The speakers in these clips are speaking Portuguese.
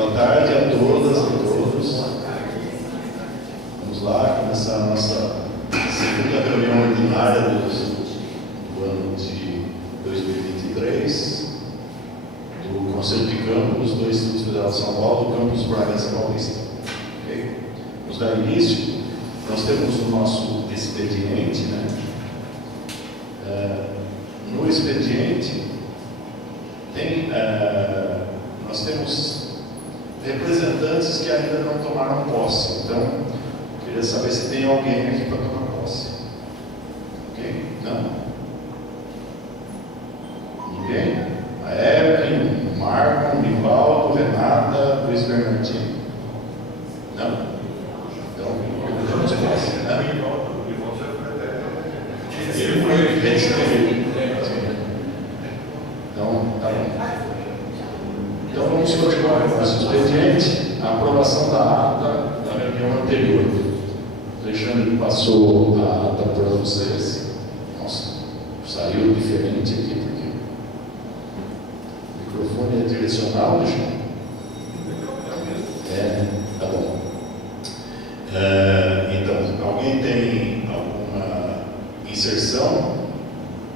Boa tarde a todas e todos. Vamos lá começar a nossa segunda reunião ordinária do ano de 2023 do Conselho de Campos do Instituto Federal de São Paulo, do Campus Bragança Paulista. Okay? Vamos dar início. Nós temos o nosso expediente, né? No expediente nós temos representantes que ainda não tomaram posse. Então, queria saber se tem alguém aqui para tomar posse. Ok? Não? Ninguém? A Evelyn, o Marco, o Nivaldo, Renata, Luiz Bernardino. Não? Então, perguntamos de posse. Ele foi recebido. Então, tá bom. Então, vamos continuar com o nosso expediente. A aprovação da ata da reunião anterior. O Alexandre passou a ata para vocês. Nossa, saiu diferente aqui, porque o microfone é direcional, Alexandre? Tá bom. Então, alguém tem alguma inserção,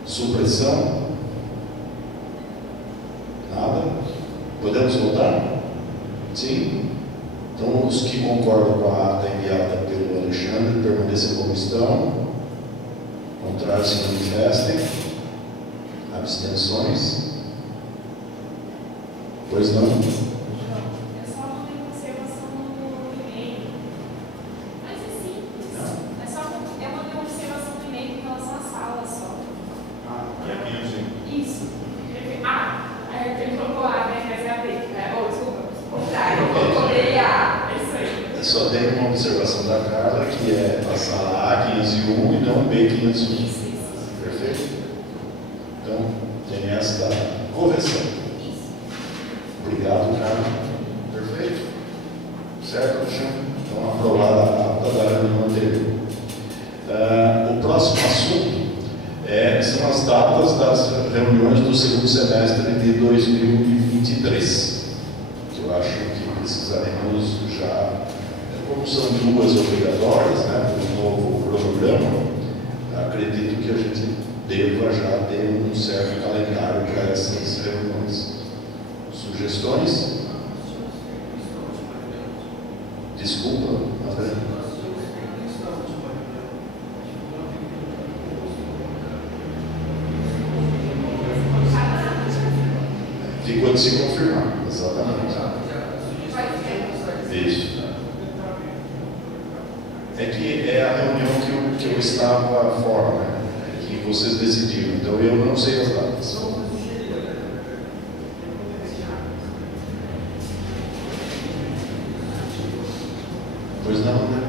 supressão? Nada? Podemos votar? Sim? Então, os que concordam com a ata enviada pelo Alexandre permaneçam como estão. Contrários se manifestem. Abstenções? Pois não? Só tem uma observação da Carla, que é passar a A501 e não B501. Perfeito? Então, tem esta correção. Obrigado, Carla. Perfeito? Certo, Alexandre? Então, aprovada a ata da reunião anterior. O próximo assunto são as datas das reuniões do segundo semestre de 2023. Que eu acho que precisaremos já. Como são duas obrigatórias, né, do novo cronograma, acredito que a gente deva já ter um certo calendário para essas reuniões. Sugestões? Desculpa, André. Ficou de se confirmar, exatamente. Isso. É que é a reunião que eu estava fora, né? Que vocês decidiram, então eu não sei as datas. Pois não, né?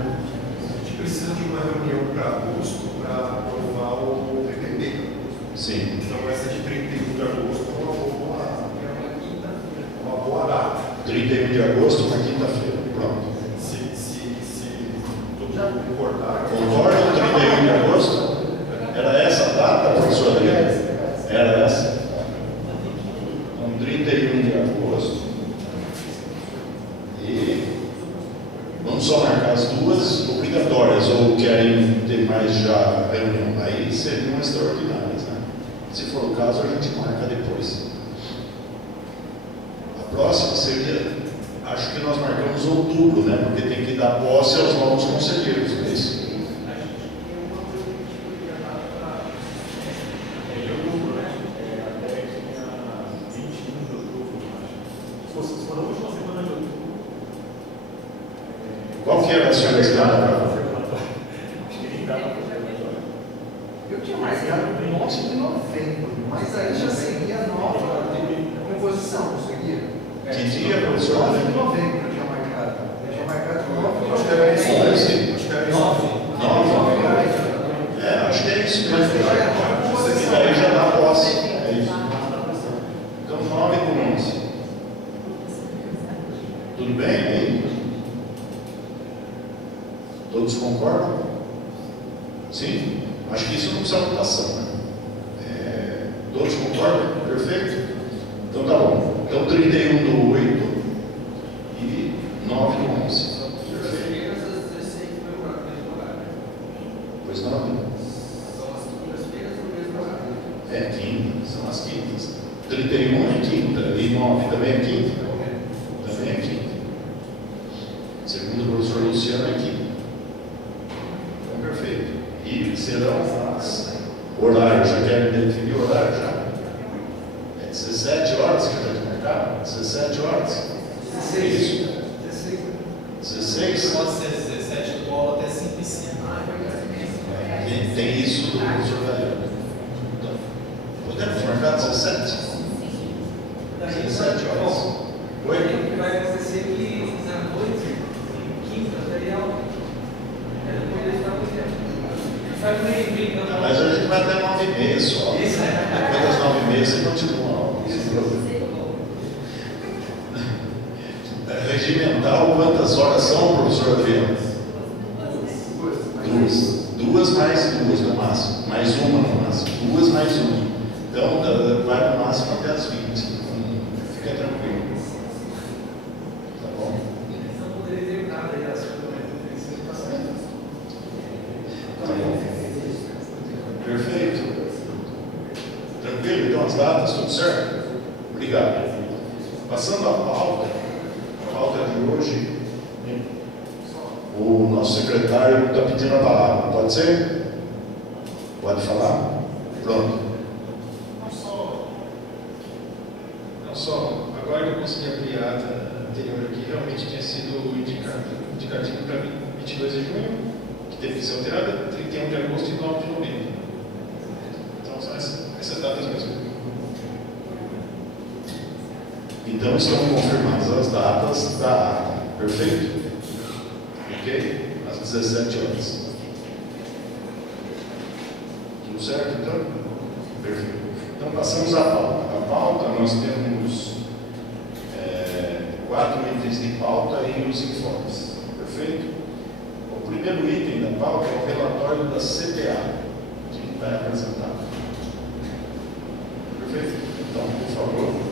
A gente precisa de uma reunião para agosto para aprovar o PPP. Sim. Então essa de 31 de agosto é uma boa data. 31 de agosto, uma quinta-feira. Pronto. Concordo, 31 de agosto? Era essa a data, professor Adriano? Era essa? Então, 31 de agosto. E vamos só marcar as duas obrigatórias, ou querem ter mais já reunião? Aí seriam extraordinárias, né? Se for o caso, a gente marca depois. A próxima seria, acho que nós marcamos outubro, né? Porque tem que dar posse aos novos conselheiros, não é isso? Qual que era a sua lista? Eu tinha marcado o 11 de novembro, mas aí já seria a nova composição, não seria? Que dia, professor? 9 de novembro eu tinha marcado. Eu tinha marcado 9 de Acho que era isso. novembro. 9? Acho que é isso mesmo. Mas Aí já dá posse. É isso. Então, 9 com 11. Tudo bem aí? Todos concordam? Sim? Acho que isso não precisa votação, né? Todos concordam? Perfeito? Então tá bom. Então 31/8 9 e 11. Pois não? É quinta, são as quintas. 31 é quinta, e 9 também é quinta? Também é quinta. Segundo o professor Luciano, é quinta. Então, perfeito. E serão as horários, já querem definir o horário já? É 17 horas que já está marcado? 17 horas? 16. Isso. 16? Pode ser 17 do bolo até 5 e 5. Tem isso do professor Galeno. Então, podemos marcar 17? 17 horas. Oi? O que vai acontecer que na noite, quinta, daí aula. Depois eles estavam tempo. Sai meio, Mas a gente vai até 9h30 só. Depois das 9h30 você continua a aula. Sem problema. Regimental, quantas horas são, professor Adriano? Duas mais duas no máximo. Mais uma no máximo. 2 mais 1. Então, vai no máximo até as 20. Fica tranquilo. Tá bom? não poderia ter nada aí, as coisas Tá bom. Perfeito. Tranquilo? Então, as datas, tudo certo? Obrigado. Passando a pauta de hoje, o nosso secretário está pedindo a palavra. Pode ser? Pode falar? Pronto. Não só, agora que eu consegui abrir a ata anterior aqui, realmente tinha sido indicativo para 22 de junho, que teve que ser alterada, 31 de agosto e 9 de novembro. Então são essas datas mesmo. Então estão confirmadas as datas da ata. Perfeito? Ok? Às 17 horas. Tudo certo então? Perfeito. Então passamos à pauta. A pauta nós temos 4 itens de pauta e os informes. Perfeito? O primeiro item da pauta é o relatório da CPA, que vai apresentar. Perfeito? Então, por favor.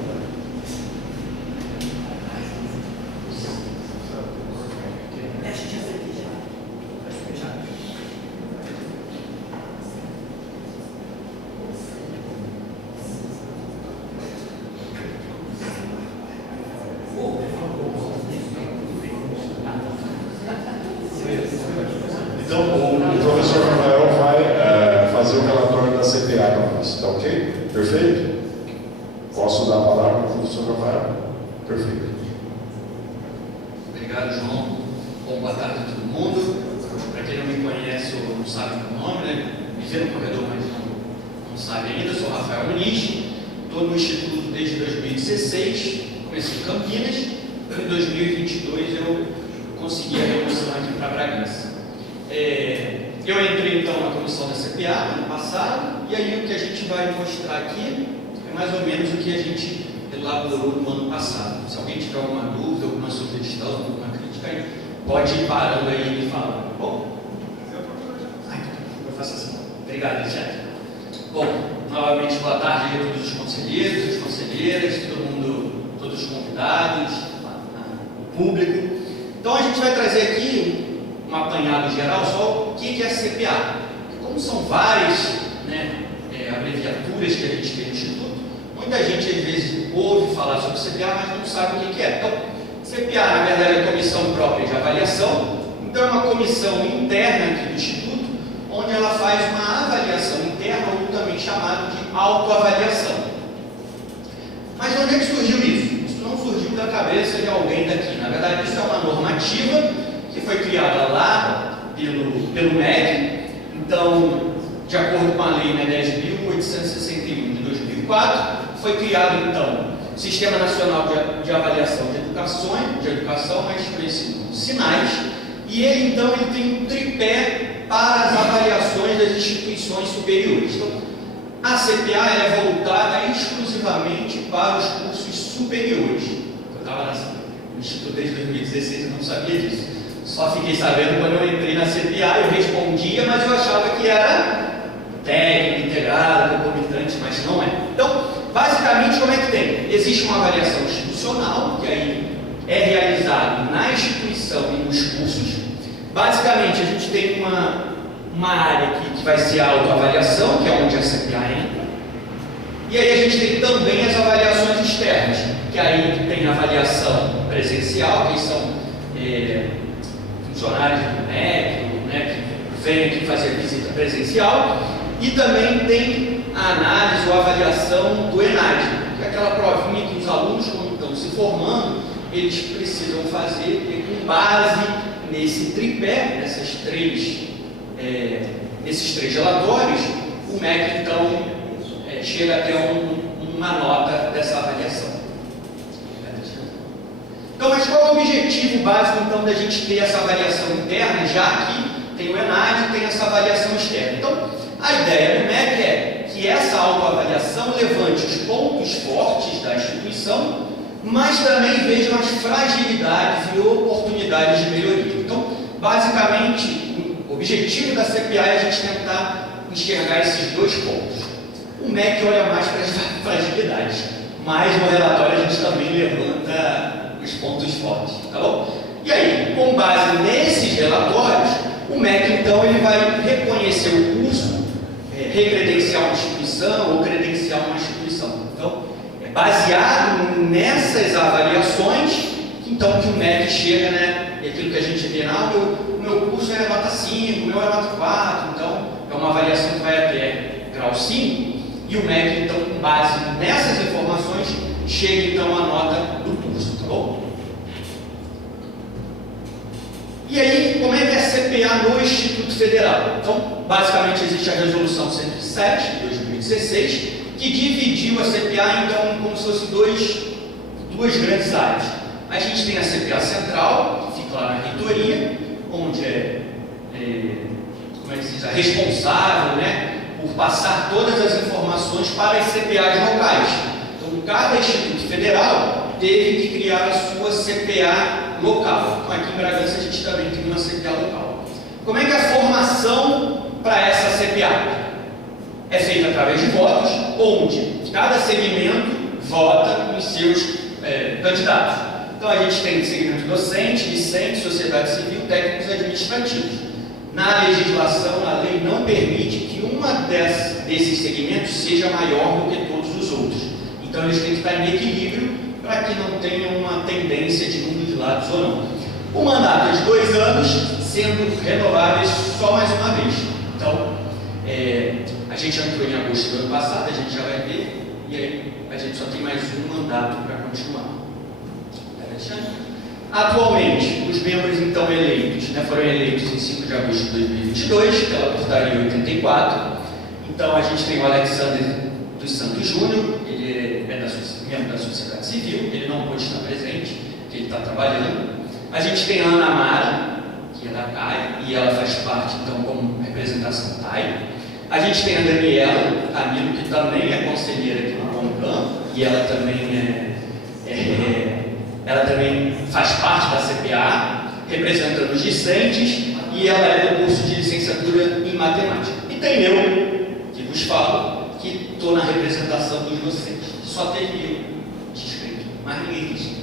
Então, o professor Rafael vai fazer o relatório da CPA para nós, tá ok? Perfeito? Posso dar a palavra para o professor Rafael? Perfeito. Obrigado, João. Bom, boa tarde a todo mundo. Para quem não me conhece ou não sabe meu nome, né? Me vê no corredor, mas não sabe ainda, sou Rafael Muniz. Estou no Instituto desde 2016, comecei em Campinas. Em 2022 eu consegui a remoção aqui para Bragança. Eu entrei então na comissão da CPA no ano passado, e aí o que a gente vai mostrar aqui é mais ou menos o que a gente elaborou no ano passado. Se alguém tiver alguma dúvida, alguma sugestão, alguma crítica, aí pode ir parando aí e me falando, tá bom? Eu faço assim. Obrigado, chefe. Bom, novamente boa tarde a todos os conselheiros, as conselheiras, todos os convidados, o público. Então a gente vai trazer aqui um apanhado geral só o que é a CPA. Como são várias abreviaturas que a gente tem no Instituto, muita gente às vezes ouve falar sobre CPA, mas não sabe o que é. Então, CPA na verdade é a comissão própria de avaliação, então é uma comissão interna aqui do Instituto, onde ela faz uma avaliação interna, ou também chamado de autoavaliação. Mas onde é que surgiu isso? Isso não surgiu da cabeça de alguém daqui. Na verdade, isso é uma normativa que foi criada lá pelo MEC. Então, de acordo com a Lei 10.861 de 2004, foi criado então o Sistema Nacional de Avaliação de Educação, mais conhecido como SINAES, e ele então tem um tripé para as avaliações das instituições superiores. Então, a CPA é voltada exclusivamente para os cursos superiores. Eu estava no Instituto desde 2016 e não sabia disso. Só fiquei sabendo quando eu entrei na CPA, eu respondia, mas eu achava que era técnico, integrado, concomitante, mas não é. Então, basicamente, como é que tem? Existe uma avaliação institucional, que aí é realizado na instituição e nos cursos. Basicamente, a gente tem uma área aqui que vai ser a autoavaliação, que é onde a CPA entra. E aí a gente tem também as avaliações externas, que aí tem a avaliação presencial, que são funcionários do MEC, né, que vêm aqui fazer visita presencial, e também tem a análise ou avaliação do ENAD, que é aquela provinha que os alunos, quando estão se formando, eles precisam fazer, e com base nesse tripé, nesses três relatórios, o MEC então chega até uma nota dessa avaliação. Então, mas qual é o objetivo básico então da gente ter essa avaliação interna, já que tem o ENAD e tem essa avaliação externa? Então, a ideia do MEC é que essa autoavaliação levante os pontos fortes da instituição, mas também vejam as fragilidades e oportunidades de melhoria. Então, basicamente, o objetivo da CPA é a gente tentar enxergar esses dois pontos. O MEC olha mais para as fragilidades, mas no relatório a gente também levanta os pontos fortes, tá bom? E aí, com base nesses relatórios, o MEC então ele vai reconhecer o curso, recredenciar uma instituição ou credenciar uma instituição. Então, é baseado nessas avaliações, então que o MEC chega, né? E aquilo que a gente vê, o meu curso é nota 5, o meu é nota 4, então é uma avaliação que vai até grau 5, e o MEC, então, com base nessas informações, chega então a nota do curso, tá bom? E aí, como é que é a CPA no Instituto Federal? Então, basicamente existe a Resolução 107 de 2016, que dividiu a CPA então como se fosse duas grandes áreas. A gente tem a CPA Central, que fica lá na reitoria, onde como é que se diz, a responsável, né, por passar todas as informações para as CPAs locais. Então, cada Instituto Federal teve que criar a sua CPA local. Então, aqui em Bragança a gente também tem uma CPA local. Como é que é a formação para essa CPA? É feita através de votos, onde cada segmento vota nos seus candidatos. Então, a gente tem segmento docente, discente, sociedade civil, técnicos administrativos. Na legislação, a lei não permite que uma desses segmentos seja maior do que todos os outros. Então, eles têm que estar em equilíbrio para que não tenha uma tendência de um dos lados ou não. O mandato é de 2 anos, sendo renováveis só mais uma vez. Então, a gente entrou em agosto do ano passado, a gente já vai ver, e aí a gente só tem mais um mandato para continuar. Atualmente, os membros então eleitos, né, foram eleitos em 5 de agosto de 2022, pela portaria 84. Então, a gente tem o Alexander dos Santos Júnior, ele é membro da sociedade civil, ele não pode estar presente, porque ele está trabalhando. A gente tem a Ana Mara, que é da CAI, e ela faz parte, então, como representação TAI. A gente tem a Daniela Camilo, que também é conselheira aqui no CONCAM, e ela também faz parte da CPA, representando os discentes, e ela é do curso de licenciatura em matemática. E tem eu, que vos falo, que estou na representação dos docentes. Só teve eu descrito, mas ninguém disse.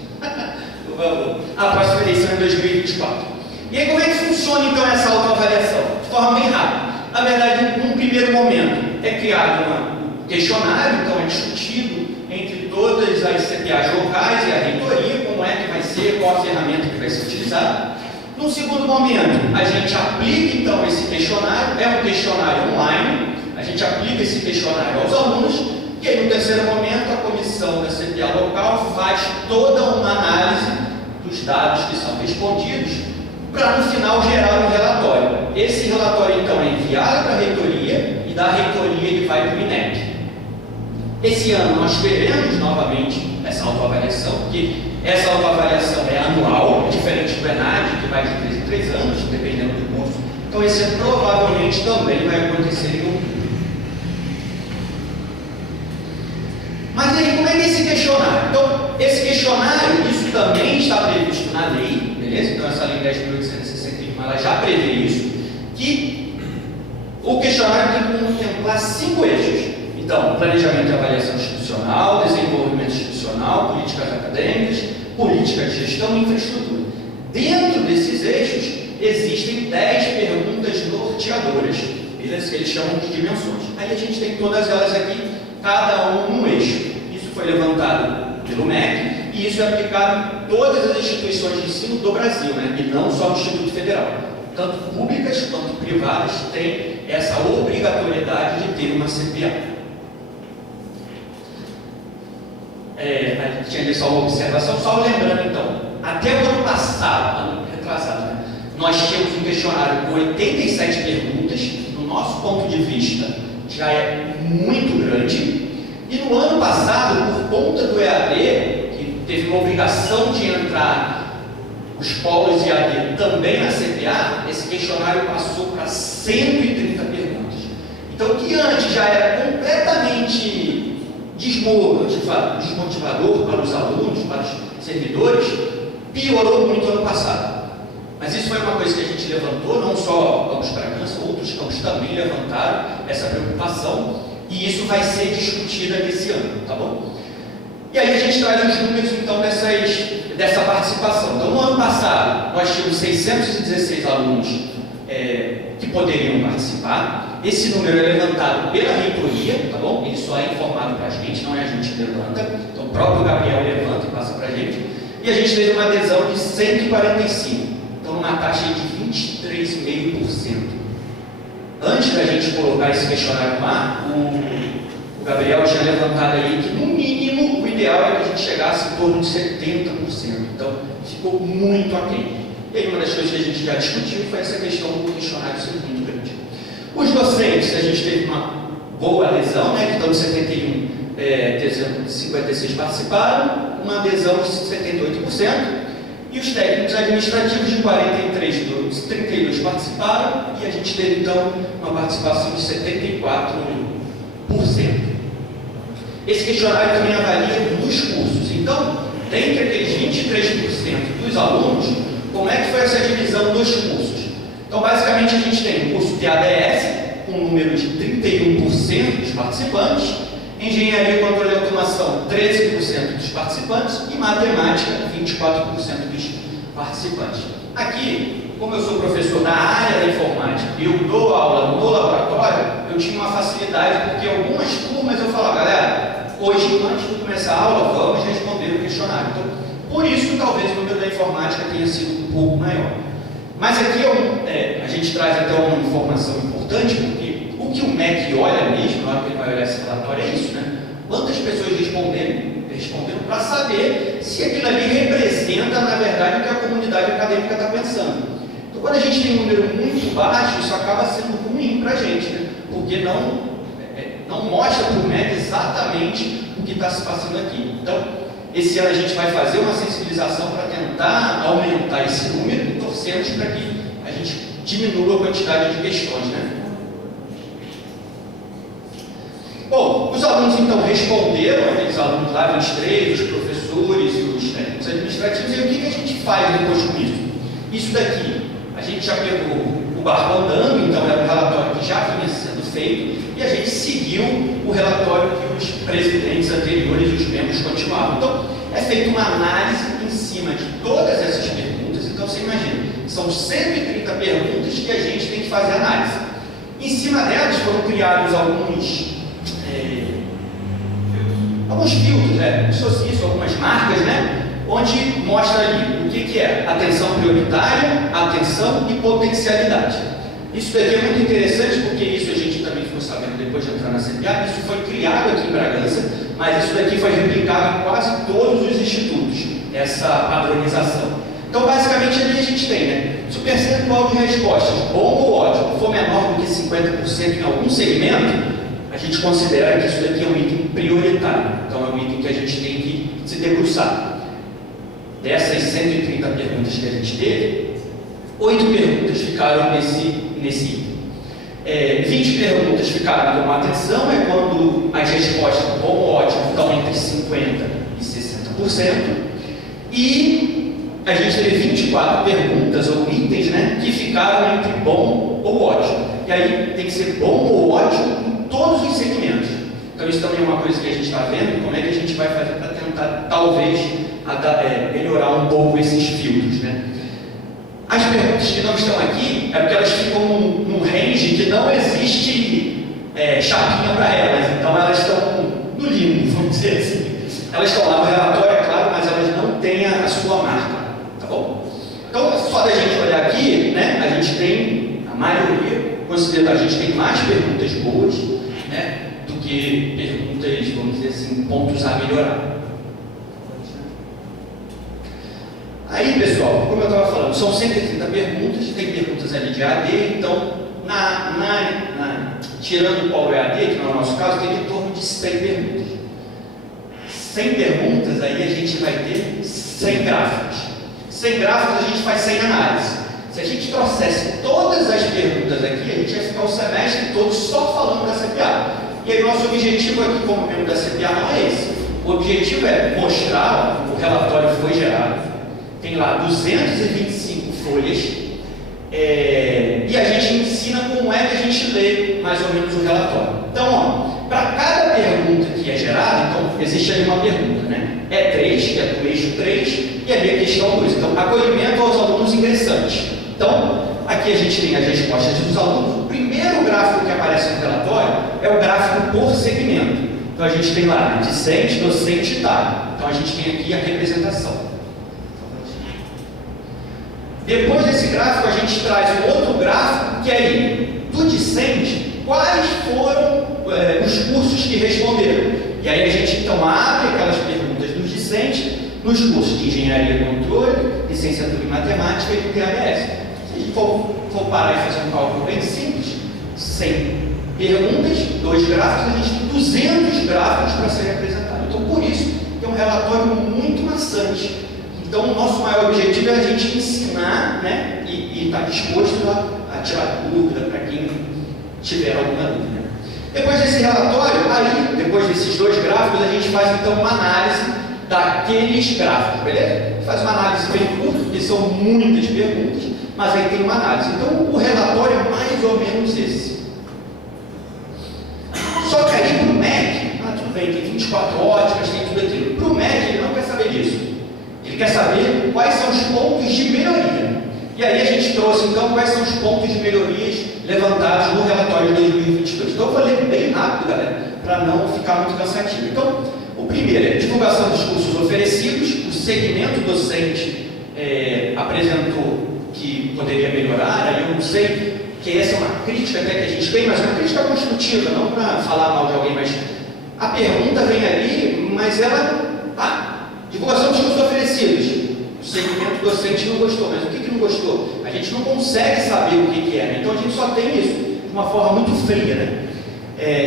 Por favor. A próxima eleição é em 2024. E aí, como é que funciona então essa autoavaliação? De forma bem rápida. Na verdade, num primeiro momento, é criado um questionário, então é discutido entre todas as CPAs locais e a reitoria, como é que vai ser, qual a ferramenta que vai ser utilizada. Num segundo momento, a gente aplica então esse questionário, é um questionário online, a gente aplica esse questionário aos alunos, e aí no terceiro momento, a comissão da CPA local faz toda uma análise dos dados que são respondidos, para no final gerar um relatório. Esse relatório então é enviado para a reitoria, e da reitoria ele vai para o INEP. Esse ano nós teremos novamente essa autoavaliação, porque essa autoavaliação é anual, diferente do ENAD, que vai de 3 em 3 anos, dependendo do curso. Então esse provavelmente também vai acontecer em outubro. Mas aí, como é que é esse questionário? Então, esse questionário, isso também está previsto na lei, beleza? Então essa lei 10.861, ela já prevê isso, que o questionário tem que contemplar 5 eixos. Então, planejamento e avaliação institucional, desenvolvimento institucional, políticas acadêmicas, políticas logística, gestão e infraestrutura. Dentro desses eixos, existem 10 perguntas norteadoras, beleza? Que eles chamam de dimensões. Aí a gente tem todas elas aqui, cada um no eixo. Isso foi levantado pelo MEC e isso é aplicado em todas as instituições de ensino do Brasil, né? E não só no Instituto Federal. Tanto públicas quanto privadas têm essa obrigatoriedade de ter uma CPA. Tinha só uma observação, só lembrando então, até o ano passado, ano retrasado, né, nós tínhamos um questionário com 87 perguntas, do nosso ponto de vista já é muito grande, e no ano passado, por conta do EAD, que teve uma obrigação de entrar os polos EAD também na CPA, esse questionário passou para 130 perguntas. Então, o que antes já era completamente desmotivador para os alunos, para os servidores, piorou muito ano passado. Mas isso foi uma coisa que a gente levantou, não só Campos Bragança, outros campos também levantaram essa preocupação, e isso vai ser discutido nesse ano, tá bom? E aí a gente traz os números, então, dessa participação. Então, no ano passado, nós tínhamos 616 alunos que poderiam participar. Esse número é levantado pela reitoria, tá bom? Ele só é informado para a gente, não é a gente que levanta. Então, o próprio Gabriel levanta e passa para a gente. E a gente teve uma adesão de 145, então uma taxa de 23,5%. Antes da gente colocar esse questionário no ar, o Gabriel tinha levantado aí que, no mínimo, o ideal é que a gente chegasse em torno de 70%. Então, ficou muito aquém. E aí, uma das coisas que a gente já discutiu foi essa questão do questionário ser muito grande. Os docentes, a gente teve uma boa adesão, né? Então, de 71, 56 participaram, uma adesão de 78%, e os técnicos administrativos de 43, 32 participaram, e a gente teve, então, uma participação de 74%. Esse questionário também avalia nos cursos. Então, dentre aqueles 23% dos alunos, como é que foi essa divisão dos cursos? Então, basicamente, a gente tem o curso de ADS, com um número de 31% dos participantes, Engenharia, Controle e Automação, 13% dos participantes, e Matemática, 24% dos participantes. Aqui, como eu sou professor da área da informática e eu dou aula no laboratório, eu tinha uma facilidade, porque algumas turmas eu falava, galera, hoje, antes de começar a aula, vamos responder o questionário. Então, por isso, talvez o número da informática tenha sido um pouco maior. Mas aqui a gente traz até uma informação importante, porque o que o MEC olha mesmo, na hora que ele vai olhar esse relatório, é isso, né? Quantas pessoas responderam para saber se aquilo ali representa, na verdade, o que a comunidade acadêmica está pensando. Então, quando a gente tem um número muito baixo, isso acaba sendo ruim para a gente, né? Porque não mostra para o MEC exatamente o que está se passando aqui. Então, esse ano a gente vai fazer uma sensibilização para tentar aumentar esse número e torcemos para que a gente diminua a quantidade de questões, né? Bom, os alunos então responderam, aqueles alunos lá, 23, os professores e os técnicos administrativos, e o que a gente faz depois com isso? Isso daqui, a gente já pegou o barco andando, então era um relatório que já vinha sendo feito, e a gente seguiu o relatório que os presidentes anteriores e os membros continuavam. Então, é feita uma análise em cima de todas essas perguntas. Então, você imagina, são 130 perguntas que a gente tem que fazer análise. Em cima delas foram criados alguns filtros, isso, algumas marcas, né? Onde mostra ali o que é atenção prioritária, atenção e potencialidade. Isso daqui é muito interessante, porque isso a gente também ficou sabendo depois de entrar na CPA, isso foi criado aqui em Bragança, mas isso daqui foi replicado em quase todos os institutos, essa padronização. Então, basicamente, ali a gente tem, né? Se o percentual de respostas, bom ou ótimo, for menor do que 50% em algum segmento, a gente considera que isso daqui é um item prioritário. Então, é um item que a gente tem que se debruçar. Dessas 130 perguntas que a gente teve, 8 perguntas ficaram nesse item. 20 perguntas ficaram com atenção, é quando as respostas bom ou ótimo estão entre 50% e 60%. E a gente teve 24 perguntas ou itens, né, que ficaram entre bom ou ótimo. E aí tem que ser bom ou ótimo em todos os segmentos. Então isso também é uma coisa que a gente está vendo, como é que a gente vai fazer para tentar, talvez, melhorar um pouco esses filtros, né? As perguntas que não estão aqui é porque elas ficam num range que não existe chapinha para elas, então elas estão no limbo, vamos dizer assim. Elas estão lá no relatório, é claro, mas elas não têm a sua marca, tá bom? Então, só da gente olhar aqui, né, a gente tem a maioria, considero a gente tem mais perguntas boas, né, do que perguntas, vamos dizer assim, pontos a melhorar. Aí, pessoal, como eu estava falando, são 130 perguntas, tem perguntas ali de AD, então, tirando o polo EAD, que não é o nosso caso, tem em torno de 100 perguntas. 100 perguntas, aí a gente vai ter 100 gráficos. 100 gráficos a gente faz 100 análise. Se a gente trouxesse todas as perguntas aqui, a gente ia ficar o semestre todo só falando da CPA. E aí, nosso objetivo aqui, como membro da CPA, não é esse. O objetivo é mostrar, o relatório foi gerado, tem lá 225 folhas, e a gente ensina como é que a gente lê mais ou menos o relatório. Então, para cada pergunta que é gerada, então, existe ali uma pergunta, né? E3, que é do eixo 3, e ali a questão 2. Então, acolhimento aos alunos ingressantes. Então, aqui a gente tem as respostas dos alunos. O primeiro gráfico que aparece no relatório é o gráfico por segmento. Então, a gente tem lá discente, docente e TAG. Então, a gente tem aqui a representação. Depois desse gráfico, a gente traz um outro gráfico, que é aí, do discente, quais foram os cursos que responderam. E aí a gente então abre aquelas perguntas dos discentes nos cursos de Engenharia e Controle, Licenciatura em Matemática e PHS. Se a gente for parar e fazer um cálculo bem simples, 100 perguntas, 2 gráficos, a gente tem 200 gráficos para serem apresentados. Então, por isso, é um relatório muito maçante. Então, o nosso maior objetivo é a gente ensinar, né, e estar disposto a tirar dúvida para quem tiver alguma dúvida. Depois desse relatório, aí, depois desses 2 gráficos, a gente faz então uma análise daqueles gráficos, beleza? Faz uma análise bem curta, porque são muitas perguntas, mas aí tem uma análise. Então, o relatório é mais ou menos esse. Só que aí para o MEC, tudo bem, tem 24 óticas, tem tudo aquilo. Para o MEC, ele não quer saber disso. Ele quer saber quais são os pontos de melhoria. E aí a gente trouxe, então, quais são os pontos de melhorias levantados no relatório de 2022. Então, eu vou ler bem rápido, galera, para não ficar muito cansativo. Então, o primeiro é a divulgação dos cursos oferecidos. O segmento docente apresentou que poderia melhorar. Aí eu não sei, que essa é uma crítica até que a gente tem, mas é uma crítica construtiva, não para falar mal de alguém, mas a pergunta vem ali, mas ela... divulgação dos cursos oferecidos. O segmento docente não gostou, mas o que não gostou? A gente não consegue saber o que é, né? Então a gente só tem isso de uma forma muito fria, né?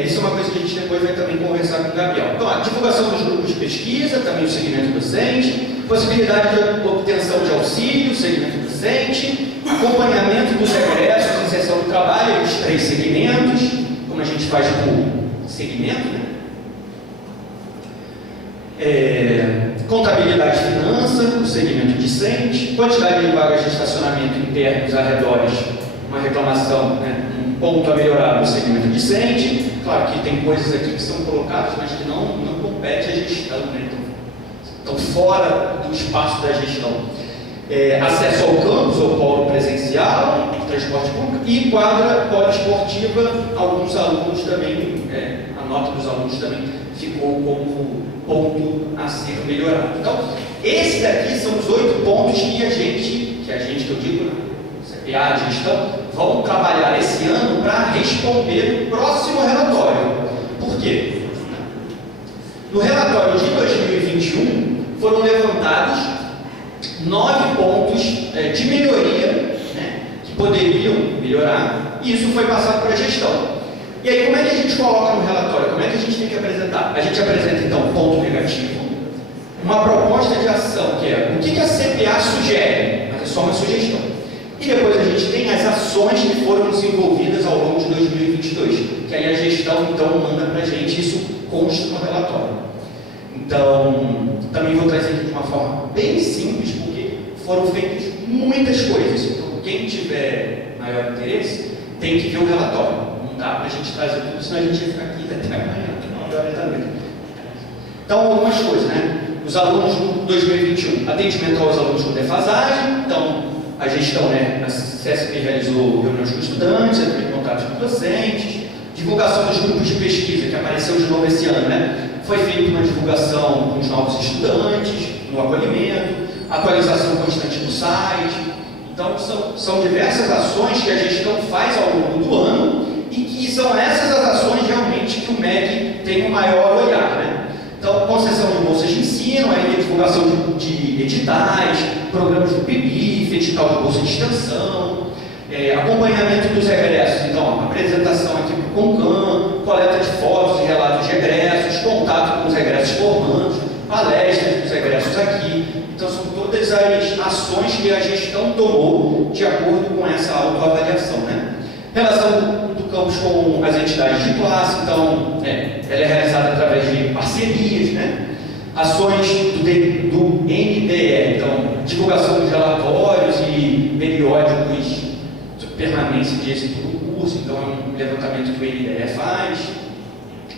Isso é uma coisa que a gente depois vai também conversar com o Gabriel. Então, a divulgação dos grupos de pesquisa, também o segmento docente, possibilidade de obtenção de auxílio, segmento docente, acompanhamento dos egressos, inserção no trabalho, os 3 segmentos, como a gente faz por segmento, né? Contabilidade e finança, o segmento discente, quantidade de vagas de estacionamento internos arredores, uma reclamação, né, um ponto a melhorar no segmento discente. Claro que tem coisas aqui que são colocadas, mas que não compete à gestão, né, estão fora do espaço da gestão. Acesso ao campus ou polo presencial, transporte público e quadra poliesportiva. Alguns alunos também, a nota dos alunos também ficou como ponto a ser melhorado. Então, esses daqui são os 8 pontos que a gente que eu digo, CPA, a gestão, vão trabalhar esse ano para responder no próximo relatório. Por quê? No relatório de 2021, foram levantados 9 pontos de melhoria, né, que poderiam melhorar, e isso foi passado para a gestão. E aí, como é que a gente coloca no relatório? Como é que a gente tem que apresentar? A gente apresenta, então, um ponto negativo, uma proposta de ação, que é o que a CPA sugere, mas é só uma sugestão. E depois a gente tem as ações que foram desenvolvidas ao longo de 2022, que aí a gestão, então, manda para a gente, isso consta no relatório. Então, também vou trazer aqui de uma forma bem simples, porque foram feitas muitas coisas. Então, quem tiver maior interesse, tem que ver o relatório. Não dá para a gente trazer tudo, senão a gente vai ficar aqui até amanhã, 9 horas da noite. Então, algumas coisas, né? Os alunos do 2021, atendimento aos alunos com defasagem, então a gestão, a CSP realizou reuniões com estudantes, entrou em contato com docentes, divulgação dos grupos de pesquisa, que apareceu de novo esse ano, foi feita uma divulgação com os novos estudantes, no acolhimento, atualização constante do site. Então, são diversas ações que a gestão faz ao longo do ano e que são essas as ações realmente que o MEC tem um maior olhar. Então, concessão de bolsas de ensino, aí divulgação de editais, programas do PIBIF, edital de bolsa de extensão, acompanhamento dos egressos, então, apresentação aqui para o CONCAN, coleta de fotos e relatos de egressos, contato com os egressos formandos, palestras dos egressos aqui. Então, são todas as ações que a gestão tomou de acordo com essa autoavaliação. Relação do campus com as entidades de classe, então, ela é realizada através de parcerias, ações do NDE, então, divulgação dos relatórios e periódicos de permanência de êxito do curso, então, é um levantamento que o NDE faz,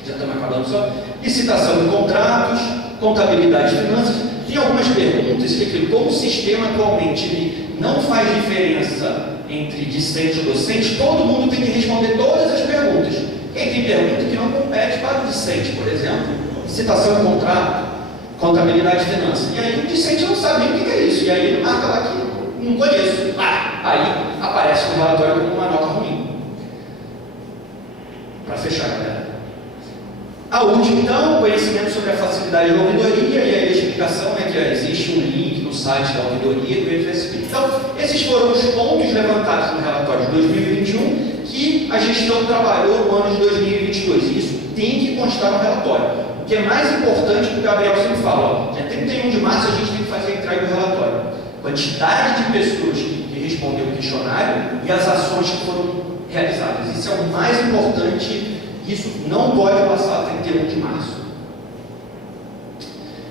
já estamos acabando só, licitação de contratos, contabilidade e finanças. Tem algumas perguntas que, como o sistema atualmente ele não faz diferença entre discente e docente, todo mundo tem que responder todas as perguntas. Quem tem pergunta que não compete para o discente, por exemplo, licitação de contrato, contabilidade e finanças. E aí o discente não sabe nem o que é isso. E aí ele marca lá que não conheço. Aí aparece no relatório como uma nota ruim. Para fechar, galera. A última, então, conhecimento sobre a facilidade da ouvidoria, e aí a explicação é que existe um link no site da ouvidoria do IFSP. Então, esses foram os pontos levantados no relatório de 2021 que a gestão trabalhou no ano de 2022. E isso tem que constar no relatório. O que é mais importante, que o Gabriel sempre fala, dia 31 de março a gente tem que fazer a entrega do relatório. Quantidade de pessoas que respondeu o questionário e as ações que foram realizadas. Isso é o mais importante. Isso não pode passar a 31 de março.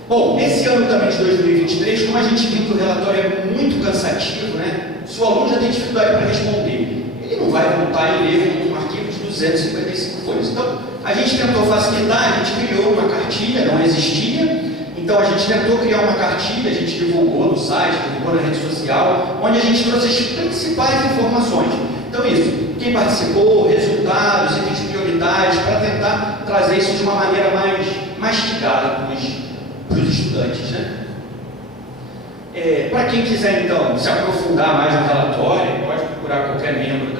Bom, nesse ano também de 2023, como a gente viu que o relatório é muito cansativo, se o aluno já tem dificuldade para responder, ele não vai voltar e ler um arquivo de 255 folhas. Então, a gente tentou facilitar, a gente criou uma cartilha, não existia, então a gente tentou criar uma cartilha, a gente divulgou no site, divulgou na rede social, onde a gente trouxe as principais informações. Então, isso, quem participou, resultados, itens de prioridades, para tentar trazer isso de uma maneira mais mastigada para os estudantes. Para quem quiser, então, se aprofundar mais no relatório, pode procurar qualquer membro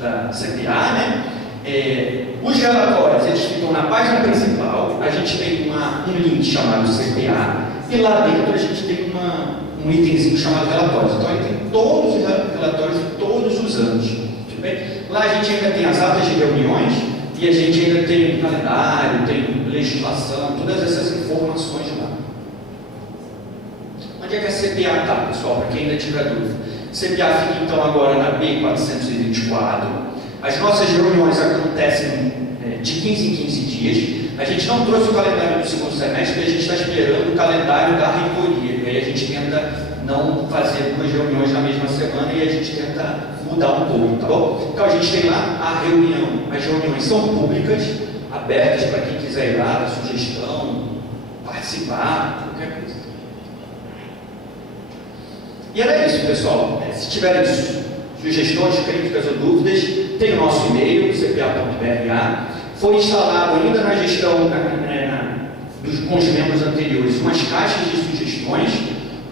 da CPA. Os relatórios, eles ficam na página principal, a gente tem um link chamado CPA, e lá dentro a gente tem um itemzinho chamado relatórios. Então, ele tem todos os relatórios de todos os anos. Lá a gente ainda tem as atas de reuniões e a gente ainda tem calendário, tem legislação, todas essas informações lá. Onde é que a CPA está, pessoal, para quem ainda tiver dúvida? A CPA fica então agora na B424. As nossas reuniões acontecem de 15 em 15 dias. A gente não trouxe o calendário do segundo semestre, porque a gente está esperando o calendário da reitoria. E aí a gente tenta não fazer 2 reuniões na mesma semana e a gente tenta mudar um pouco, tá bom? Então a gente tem lá a reunião, as reuniões são públicas, abertas para quem quiser ir lá, dar sugestão, participar, qualquer coisa. E era isso, pessoal. Se tiverem sugestões, críticas ou dúvidas, tem o nosso e-mail, cpa.bra. Foi instalado ainda na gestão com os membros anteriores umas caixas de sugestões,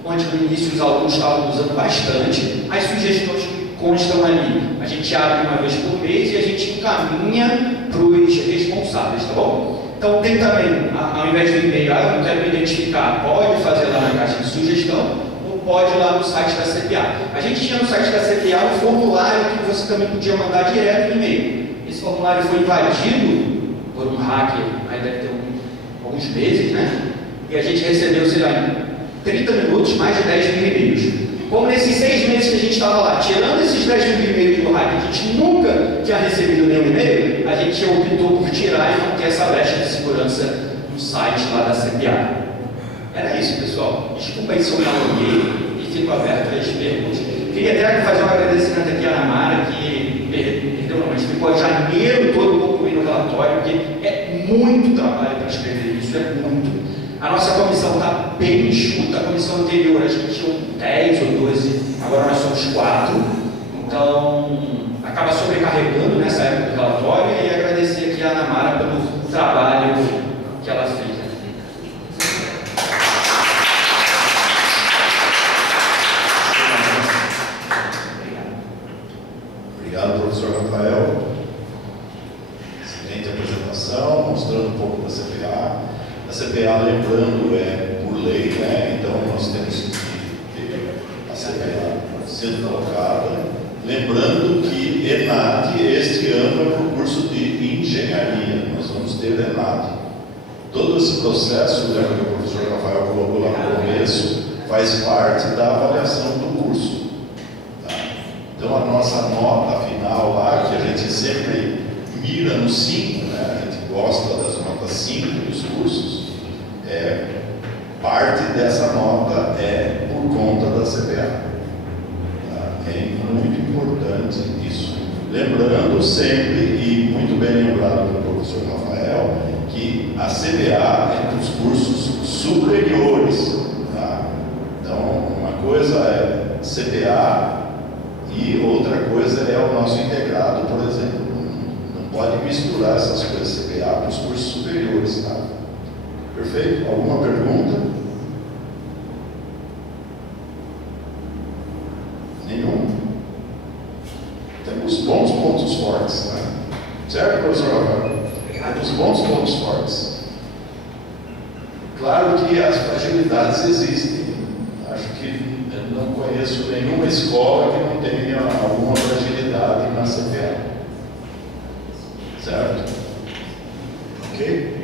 onde no início os alunos estavam usando bastante. As sugestões que constam ali, a gente abre uma vez por mês e a gente encaminha para os responsáveis, tá bom? Então tem também, ao invés do e-mail, eu não quero me identificar, pode fazer lá na caixa de sugestão, ou pode ir lá no site da CPA. A gente tinha no site da CPA um formulário que você também podia mandar direto no e-mail. Esse formulário foi invadido por um hacker, aí deve ter alguns meses, e a gente recebeu, sei lá, em 30 minutos, mais de 10 mil e-mails. Como nesses 6 meses que a gente estava lá, tirando esses 10 mil e-mails do hacker, a gente nunca tinha recebido nenhum e-mail, a gente optou por tirar e não ter essa brecha de segurança no site lá da CPA. Era isso, pessoal. Desculpa aí se eu me alonguei e fico aberto às perguntas. Queria até fazer um agradecimento aqui à Ana Mara, que mas ficou janeiro todo concluindo o relatório, porque é muito trabalho para escrever isso, é muito. A nossa comissão está 10 ou 12, agora nós somos 4. Então, acaba sobrecarregando nessa época do relatório, e agradecer aqui a Ana Mara pelo trabalho que ela fez. Obrigado, professor Rafael. Excelente apresentação, mostrando um pouco da CPA. A CPA, lembrando, é por lei, né? Então nós temos que ter a CPA sendo colocada. Lembrando que ENAD, este ano, é para o curso de engenharia. Nós vamos ter ENAD. Todo esse processo, lembra que o professor Rafael colocou lá no começo, faz parte da avaliação do curso. Tá? Então, a nossa nota final lá, que a gente sempre mira no 5, né? A gente gosta das notas 5 dos cursos, parte dessa nota é por conta da CPA. Tá? É muito importante isso. Lembrando sempre, e muito bem lembrado pelo professor Rafael, que a CPA é dos cursos superiores. Tá? Então, uma coisa é CPA e outra coisa é o nosso integrado, por exemplo. Não pode misturar essas coisas, CPA para os cursos superiores. Tá? Perfeito? Alguma pergunta? Nenhum? Temos bons pontos fortes, né? Certo, professor Rafael? Temos bons pontos fortes. Claro que as fragilidades existem. Acho que eu não conheço nenhuma escola que não tenha alguma fragilidade na CPA. Certo? Ok?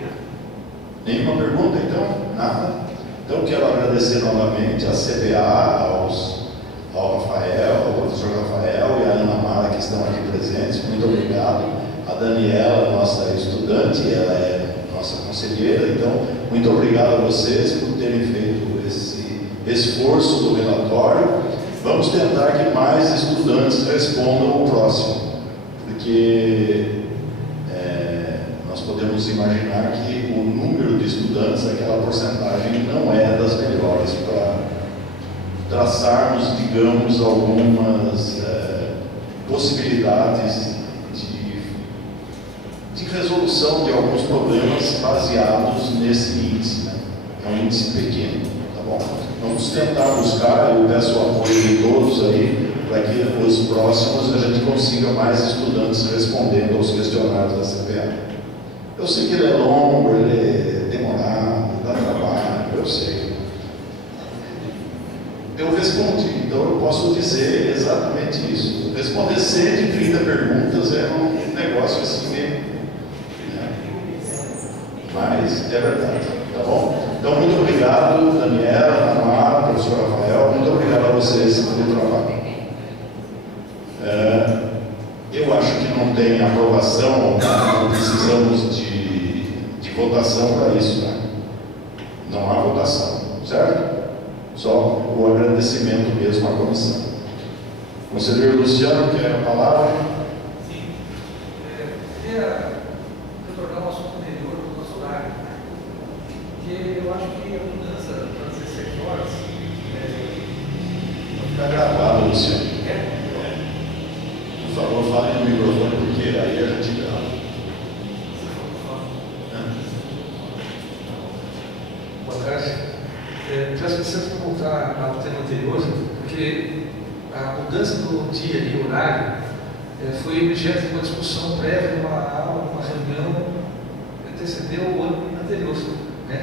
Nenhuma pergunta, então? Nada? Então, quero agradecer novamente a CPA, ao Rafael, ao professor Rafael e a Ana Mara, que estão aqui presentes. Muito obrigado. A Daniela, nossa estudante, ela é nossa conselheira. Então, muito obrigado a vocês por terem feito esse esforço do relatório. Vamos tentar que mais estudantes respondam o próximo, porque nós podemos imaginar que o número de estudantes, aquela porcentagem, não é das melhores para traçarmos, digamos, algumas possibilidades de resolução de alguns problemas baseados nesse índice. Né? É um índice pequeno, tá bom? Vamos tentar buscar, eu peço o apoio de todos aí, para que os próximos a gente consiga mais estudantes respondendo aos questionários da CPA. Eu sei que ele é longo, ele é demorado, dá trabalho, eu sei. Eu respondi, então eu posso dizer exatamente isso. Responder 130 perguntas é um negócio assim meio. Né? Mas é verdade, tá bom? Então, muito obrigado, Daniela, Amara, professor Rafael, muito obrigado a vocês pelo trabalho. Eu acho que não tem aprovação, não precisamos de votação para isso, né? Não há votação, certo? Só o agradecimento mesmo à comissão. Conselheiro Luciano, quer a palavra? Sim. Queria retornar ao assunto anterior do nosso horário, porque eu acho que a mudança para 16 horas Está gravado, Luciano. Por favor, fale no microfone, porque aí a gente grava. Boa tarde. Peço licença para voltar ao tema anterior, porque a mudança do dia e horário foi objeto de uma discussão prévia, numa aula, numa reunião que antecedeu o ano anterior. Né?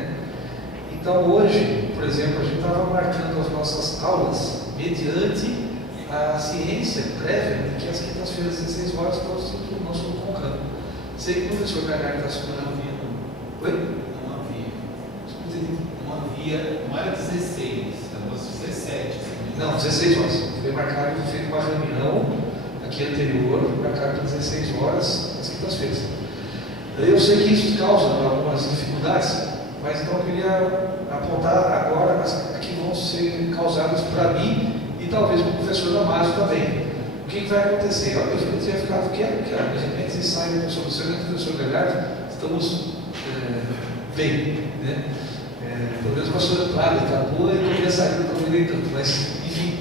Então, hoje, por exemplo, a gente estava marcando as nossas aulas mediante a ciência prévia de que as quintas-feiras, às 16 horas, nós estamos convocando. Sei que o professor Galhardo está estudando. Oi? Não havia, não era 16, era 17. Não, 16 horas. Foi marcado, feito uma reunião aqui anterior, marcado para 16 horas, às quintas-feiras. Eu sei que isso causa algumas dificuldades, mas então eu queria apontar agora as que vão ser causadas para mim e talvez para o professor Damásio também. O que vai acontecer? Eu tinha ficado quieto, porque de repente sai o professor Galhardo, estamos bem, né? Pelo menos a pastora Prada está boa e eu queria sair, não estou nem tanto, mas enfim.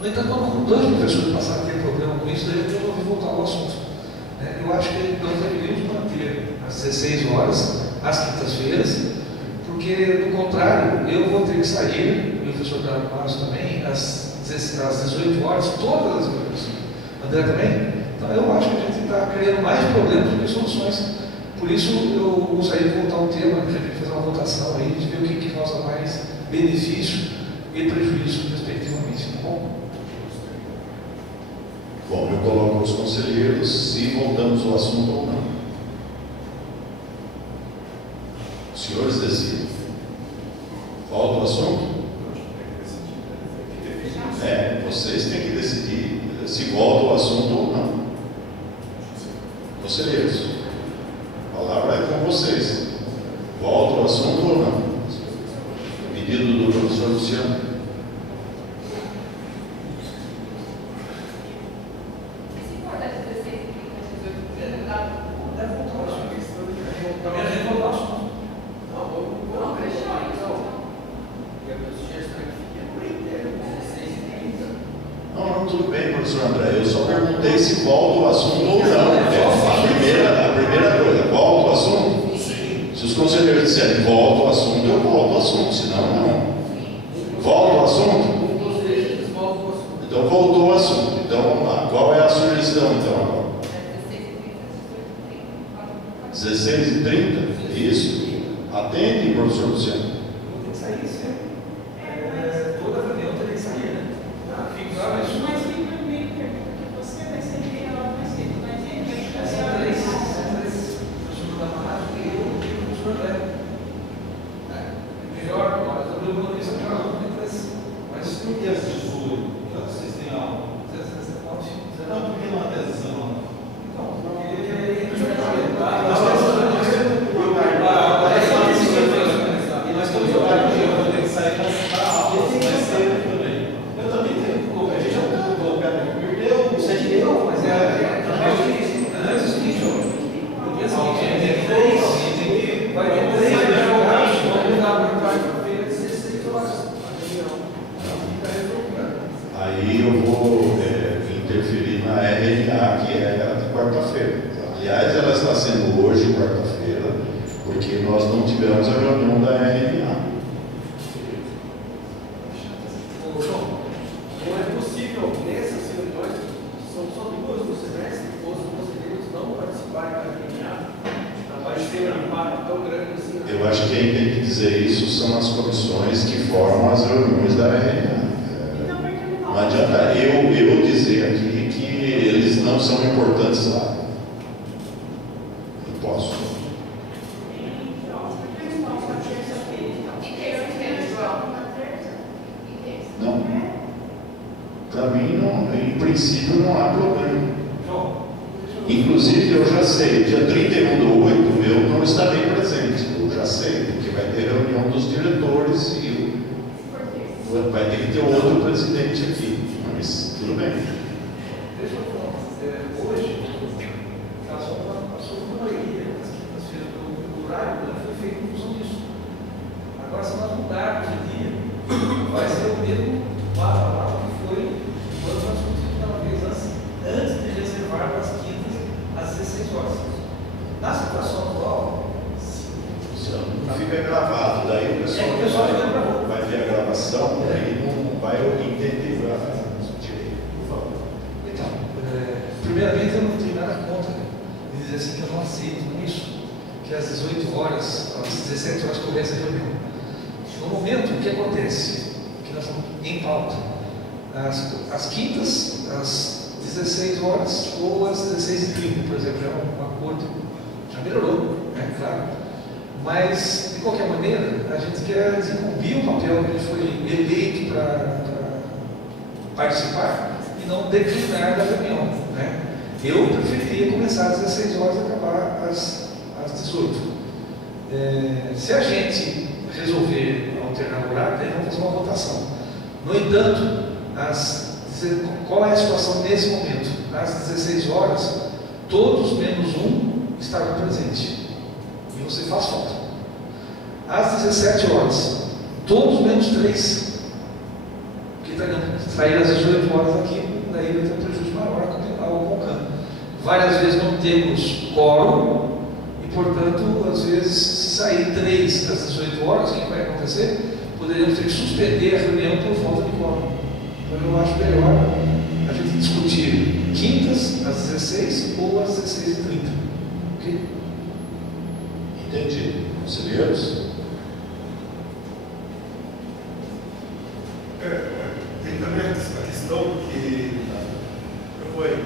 No entanto, quando dois professores passaram a ter problema com isso, daí eu resolvi voltar ao assunto. Eu acho que nós deveríamos manter às 16 horas, às quintas-feiras, porque, do contrário, eu vou ter que sair, e o professor Carlos também, às 18 horas, todas as vezes. André também? Então, eu acho que a gente está criando mais problemas do que soluções. Por isso, eu gostaria de voltar ao tema, de repente fazer uma votação aí, de ver o que causa mais benefício e prejuízo, respectivamente. Tá bom? Bom, eu coloco os conselheiros se voltamos ao assunto ou não. Os senhores decidem. Volta ao assunto? Vocês têm que decidir se volta ao assunto ou não. Conselheiros, a palavra é com vocês. Volta ao assunto ou não? Pedido do professor Luciano. Tudo bem, professor André, eu só perguntei se volta o assunto ou não. A primeira coisa, volta o assunto? Sim. Se os conselheiros disserem volta o assunto, eu volto o assunto, senão não. Volta o assunto? Então voltou o assunto. Então vamos lá. Qual é a sugestão então agora? 16h30? Isso? Atende, professor Luciano. Tem que sair, sim. Toda reunião tem que sair, né? Fica lá, mas você vai ser ela mais cedo, vai melhor, nós estamos levando isso para cada mas por que essa de julho? Já que vocês têm aula? Não, por que não a decisão? Não, Aí eu vou interferir na RNA, que é a de quarta-feira. Aliás, ela está sendo hoje, quarta-feira, porque nós não tivemos a reunião da RNA. Não é possível, nessas reuniões, são só duas no semestre, os conselheiros não participarem da RNA, para parecer um impacto tão grande assim. Eu acho que quem tem que dizer isso são as comissões que formam as reuniões da RNA. Não adianta eu dizer aqui que eles não são importantes lá. Não posso. Não. Para mim, não, em princípio, não há problema. Inclusive, eu já sei, dia 31/8, eu não estarei presente. Eu já sei, porque vai ter reunião dos diretores e vai ter que ter outro presidente aqui. Mas tudo bem. Deixa eu falar. Hoje, passou uma maioria das quintas-feiras do horário, foi feito em função disso. Agora, se nós mudarmos de dia, vai ser o mesmo bala que foi quando nós discutimos uma vez antes de reservar para as quintas às 16 horas. Na situação atual, Não fica gravado, daí o pessoal vai ver a gravação, daí não vai entender direito. Por favor. Então, primeiramente eu não tenho nada contra de dizer assim que eu não aceito isso, que às 18 horas, às 17 horas começa a reunião. No momento, o que acontece? Que nós estamos em pauta. As quintas, às 16 horas ou às 16h30, por exemplo, é um acordo, já melhorou, claro. Mas, de qualquer maneira, a gente quer desincumbir o papel que ele foi eleito para participar e não declinar da reunião. Eu preferiria começar às 16 horas e acabar às 18. Se a gente resolver alternar o horário, daí vamos fazer uma votação. No entanto, qual é a situação nesse momento? Às 16 horas, todos menos um estarão presentes. E você faz falta. Às 17 horas, todos menos 3 para ir às 18 horas aqui, daí vai ter um prejuízo maior ao Concan. Várias vezes não temos quórum e, portanto, às vezes, se sair 3 às 18 horas, o que vai acontecer? Poderíamos ter que suspender a reunião por falta de quórum. Então, eu acho melhor a gente discutir quintas às 16 ou às 16h30. Ok? Entendi. Conselheiros? Tem também a questão que eu vou aí,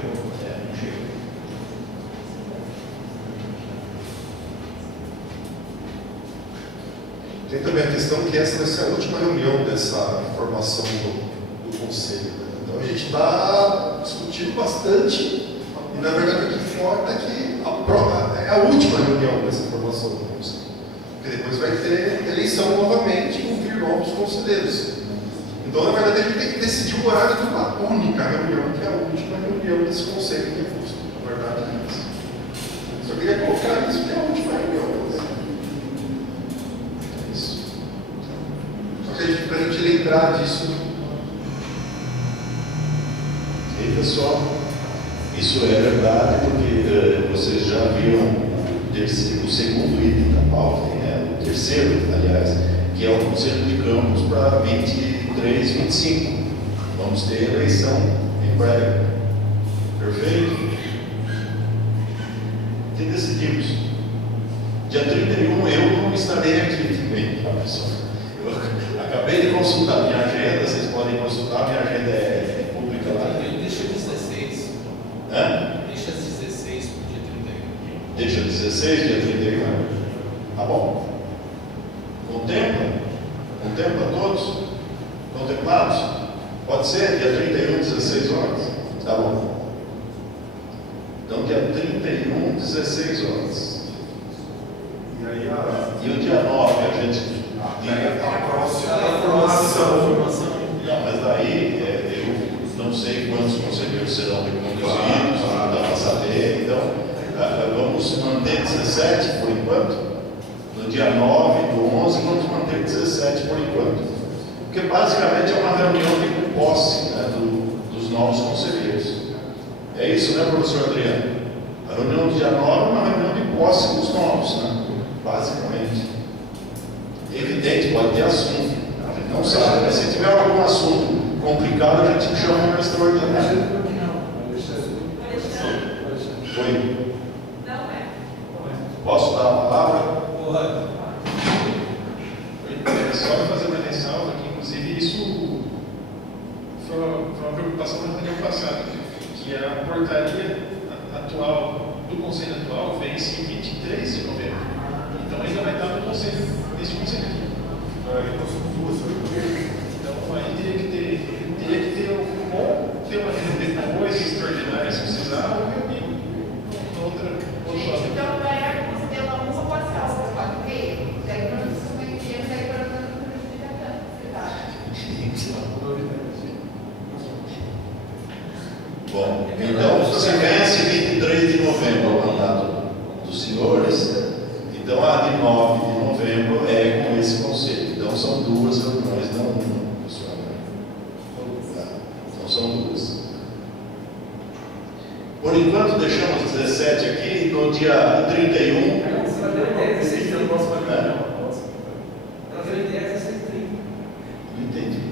tem também a questão que essa vai ser a última reunião dessa formação do conselho. Então a gente está discutindo bastante e na verdade o que importa é que é a última reunião dessa formação do conselho. Porque depois vai ter eleição novamente e vão vir novos conselheiros. Então, na verdade, a gente tem que decidir o horário de uma única reunião, que é a última reunião desse conselho que é justo. Na verdade, é isso. Só queria colocar isso, que é a última reunião. É isso. Só que para a gente lembrar disso. E aí, pessoal, isso é verdade, porque vocês já viram o segundo item da pauta, né? O terceiro, aliás, que é o Conselho de Campos para 23, 25. Vamos ter eleição em breve. Perfeito? O que decidimos? Dia 31 eu não estarei aqui também, tá, pessoal? Eu acabei de consultar minha agenda, vocês podem consultar, minha agenda é pública lá. Deixa 16. Hã? Deixa 16 para o dia 31. Deixa 16, dia 31. Tá bom? Contempla? Contempla todos? Contemplados? Pode ser? Dia 31, 16 horas? Tá bom. Então, dia 31, 16 horas. E aí E o dia 9, a gente. a próxima formação. Não, mas daí eu não sei quantos conselheiros serão reconduzidos, não dá para saber. Então, vamos manter 17 por enquanto. No dia 9 do 11, vamos manter 17 por enquanto. Porque basicamente é uma reunião de posse, né, dos novos conselheiros. É isso, né, professor Adriano? A reunião do dia 9 é uma reunião de posse dos novos, né? Basicamente. É evidente, pode ter assunto. A gente não sabe, mas se tiver algum assunto complicado, a gente chama uma extraordinária. Foi? Não é. Posso dar a palavra? Só para fazer uma ressalva, que inclusive isso foi uma preocupação na reunião passada, que a portaria atual, do Conselho atual, vence em 23 de novembro. Então ainda vai estar no Conselho, nesse Conselho aqui. Então aí teria que ter uma reunião depois, extraordinária, se precisar, ou reunir outra hora. Então, para você uma música, pode ser às 4h30? Daí para não se meter, daí para não prejudicar tanto. Bom, então, se vence 23 de novembro o mandato dos senhores, então a de 9 de novembro é com esse conselho. Então são duas reuniões, não uma, pessoal. Então são duas. Por enquanto deixamos 17 aqui, no dia 31. Ela deu 10, 16, eu posso fazer. Ela deu 10, 16, 30. Não entendi.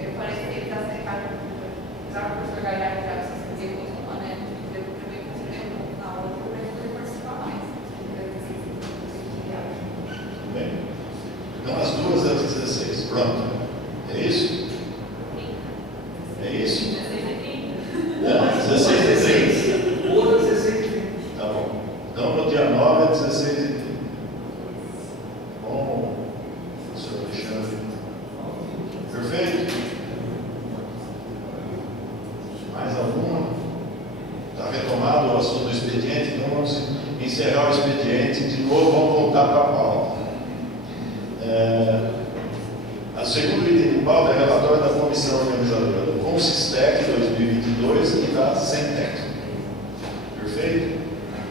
Eu falei que ele está cercado, já o professor Galhardo já se inscreveu com uma, né? Eu também considerei na aula para poder participar mais. Tudo bem. Então as duas às 16. Pronto. É isso? É isso? Não, 16 e 30. Outra 16 e 30. Tá bom. Então no dia 9 é 16 e 30. Bom, professor Alexandre. Perfeito? Mais alguma? Está retomado o assunto do expediente, então vamos encerrar o expediente. De novo, vamos voltar para a pauta. A segunda item de pauta é o relatório da comissão organizadora do Consistec 2022 e da Centec. Perfeito?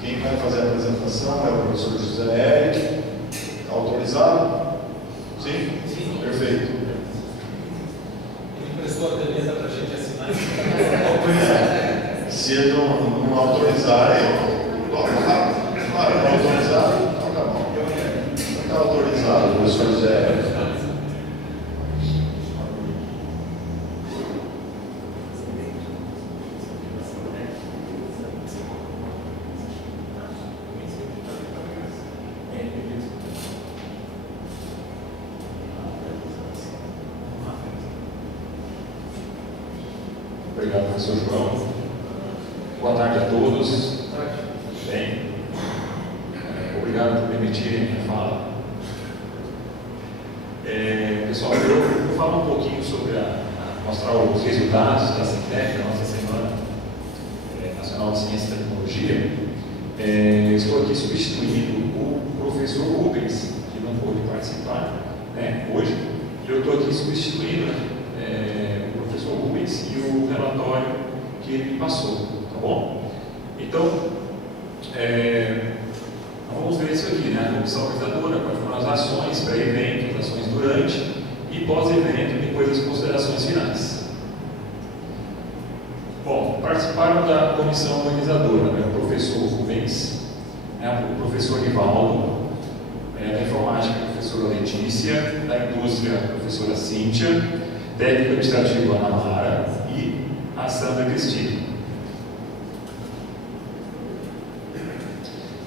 Quem vai fazer a apresentação é o professor José Eric. Está autorizado? Sim? Sim. Perfeito. Ele emprestou a caneta para a gente Se não autorizarem, eu toco rápido. Claro, não autorizado, toca a mão. Não está autorizado, professor Zé. Obrigado, professor João. Boa tarde a todos. Bem, obrigado por permitirem a minha fala. Pessoal, eu vou falar um pouquinho sobre mostrar os resultados da SINTEC, da nossa Semana Nacional de Ciência e Tecnologia. Estou aqui substituindo o professor Rubens, que não pôde participar hoje. Eu estou aqui substituindo o professor Rubens e o relatório que ele me passou, tá bom? Então, vamos ver isso aqui, né? A comissão organizadora, quais foram as ações pré-evento, as ações durante e pós-evento, e depois as considerações finais. Bom, participaram da comissão organizadora, né? O professor Rubens, o professor Nivaldo, da informática, a professora Letícia, da indústria, a professora Cíntia, técnica administrativa Ana Mara e a Sandra Cristina.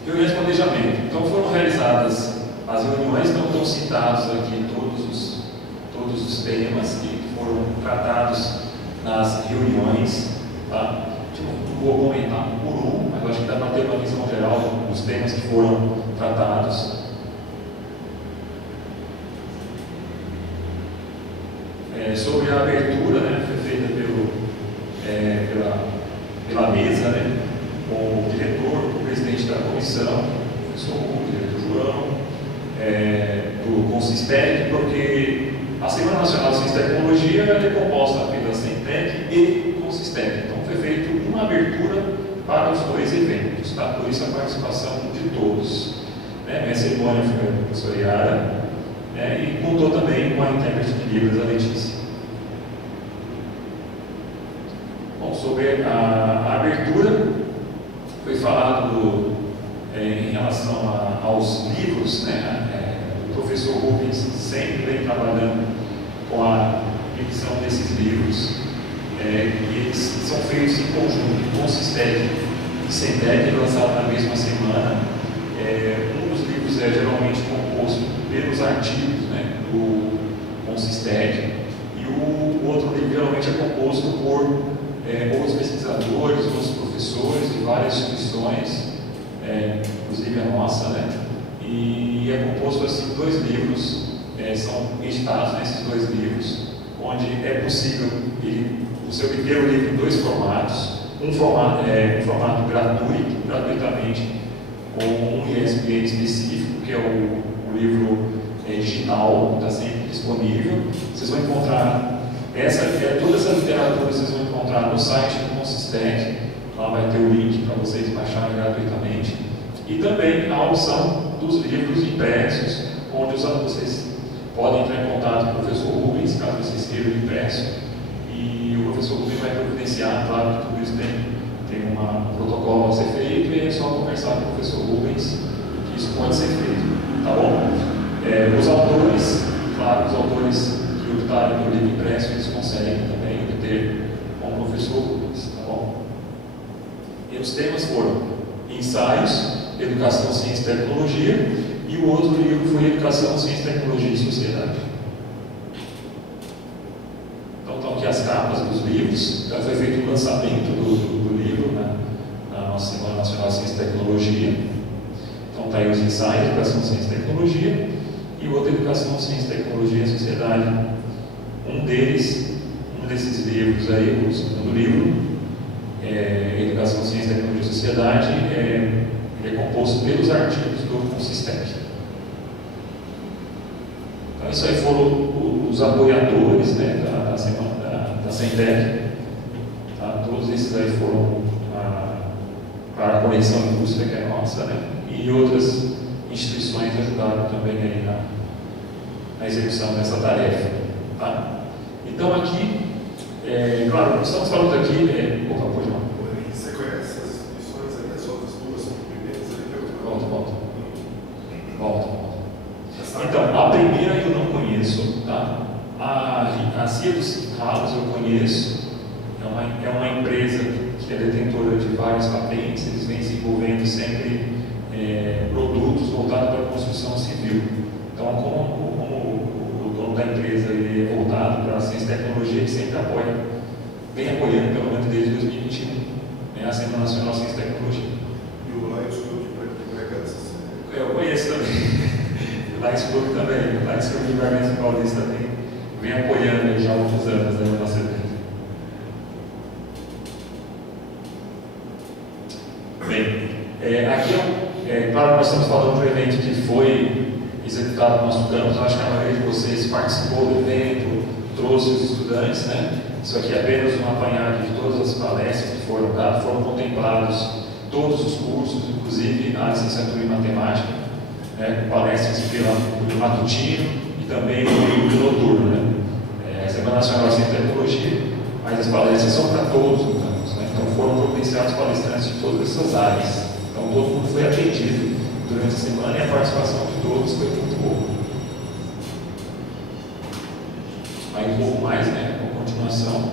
Reuniões de planejamento. Então foram realizadas as reuniões, não estão citados aqui todos os temas que foram tratados nas reuniões. Tá? Não vou comentar um por um, mas acho que dá para ter uma visão geral dos temas que foram tratados. Sobre a abertura, foi feita pela mesa, com o diretor, o presidente da comissão, o professor Hugo, o diretor João, do Consistec, porque a Semana Nacional de Ciência e Tecnologia é composta pela SINTEC e Consistec. Então foi feita uma abertura para os dois eventos, tá? Por isso a participação de todos. Minha cerimônia foi a professora Yara, e contou também com a intérprete de Libras, a Letícia. Bom, sobre a abertura, foi falado em relação aos livros, o professor Rubens sempre vem trabalhando com a edição desses livros, e eles são feitos em conjunto, com Consistec e SINTEC, lançado na mesma semana. Um dos livros é geralmente composto pelos artigos do Consistec, e o outro livro geralmente é composto por outros pesquisadores, outros professores de várias instituições, inclusive a nossa, e é composto assim, dois livros, são editados nesses dois livros, onde é possível você obter o livro em dois formatos, um formato gratuitamente, com um ISBN específico, que é o livro digital, está sempre disponível. Vocês vão encontrar toda essa literatura, vocês vão encontrar no site do Consistec, lá vai ter o link para vocês baixarem gratuitamente, e também a opção dos livros impressos, onde vocês podem entrar em contato com o professor Rubens, caso vocês queiram impresso, e o professor Rubens vai providenciar, claro que tudo isso tem um protocolo a ser feito, e é só conversar com o professor Rubens que isso pode ser feito, tá bom? Os autores, claro, os autores que optarem pelo livro impresso, eles conseguem também obter com o professor Rubens, tá bom? E os temas foram ensaios, educação, ciência e tecnologia, e o outro livro foi educação, ciência, tecnologia e sociedade. Então estão aqui as capas dos livros, já foi feito o lançamento do livro na nossa Semana Nacional de Ciência e Tecnologia. Então está aí os ensaios, educação, ciência e tecnologia, e o outro, educação, ciência, tecnologia e sociedade. Um desses livros aí, o segundo livro, Educação, Ciência, Tecnologia e Sociedade, ele é composto pelos artigos do Consistec. Então, isso aí foram os apoiadores da semana da SINTEC. Tá? Todos esses aí foram para a Conexão Indústria, que é nossa, e outras instituições ajudaram também aí na execução dessa tarefa. Tá? Então, aqui, Claro, não estamos falando aqui. Opa, pode não. Você conhece as instituições aí, as outras duas primeiras ali? Volta. Então, a primeira eu não conheço, tá? A CIA dos Ralos eu conheço. É uma empresa que é detentora de várias patentes. Eles vêm desenvolvendo sempre produtos voltados para a construção civil. Então, como o dono da empresa ele é voltado para a ciência e tecnologia, ele sempre vem apoiando, pelo menos desde 2021, a Semana Nacional de Ciência e Tecnologia. E o Lions Club de Bragança? Eu conheço também. O Lions Club também. O Lions Club de Bragança Paulista também vem apoiando já há muitos anos o nosso evento. Bem, aqui claro, nós estamos falando de um evento que foi executado no nosso campus. Eu acho que a maioria de vocês participou do evento, trouxe os estudantes, né? Isso aqui é apenas um apanhado de todas as palestras que foram dadas, foram contemplados todos os cursos, inclusive a licenciatura em matemática, né? Palestras pelo matutino e também pelo noturno, né? Semana Nacional de Ciência e Tecnologia, mas as palestras são para todos os campus, né? Então foram providenciados palestrantes de todas essas áreas. Então todo mundo foi atendido durante a semana e a participação de todos foi muito boa. Aí um pouco mais, né, com continuação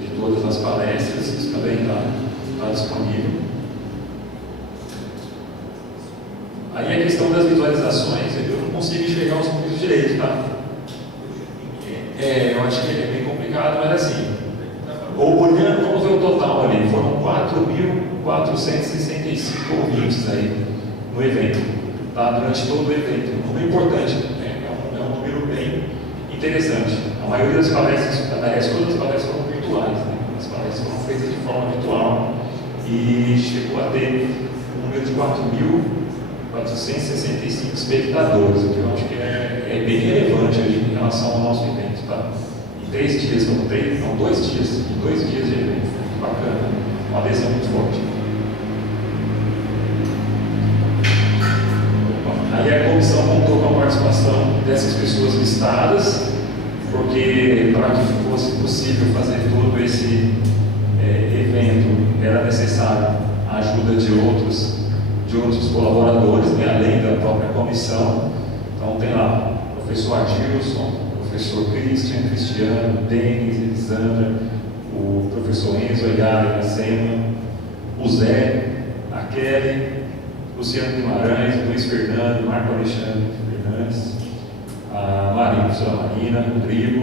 de todas as palestras, isso também está disponível. Aí a questão das visualizações, eu não consigo enxergar os números direito, tá? Eu acho que é bem complicado, mas assim, olhando, vamos ver o total ali, foram 4.465 ouvintes aí no evento, tá? Durante todo o evento. Um número importante, né? É um número bem interessante. A maioria das palestras, aliás, todas as palestras foram virtuais, né? As palestras foram feitas de forma virtual e chegou a ter um número de 4.465 espectadores, o que eu acho que é bem relevante ali em relação ao nosso evento, tá? Em 2 dias de evento, muito bacana, uma adesão muito forte. Aí a comissão contou com a participação dessas pessoas listadas, porque para que fosse possível fazer todo esse evento, era necessário a ajuda de outros colaboradores, né, além da própria comissão. Então tem lá o professor Adilson, o professor Cristiano, Denis, Elisandra, o professor Enzo Ayala Iracema, o Zé, a Kelly, Luciano Guimarães, Luiz Fernando, Marco Alexandre Fernandes, a professora Marina, Rodrigo,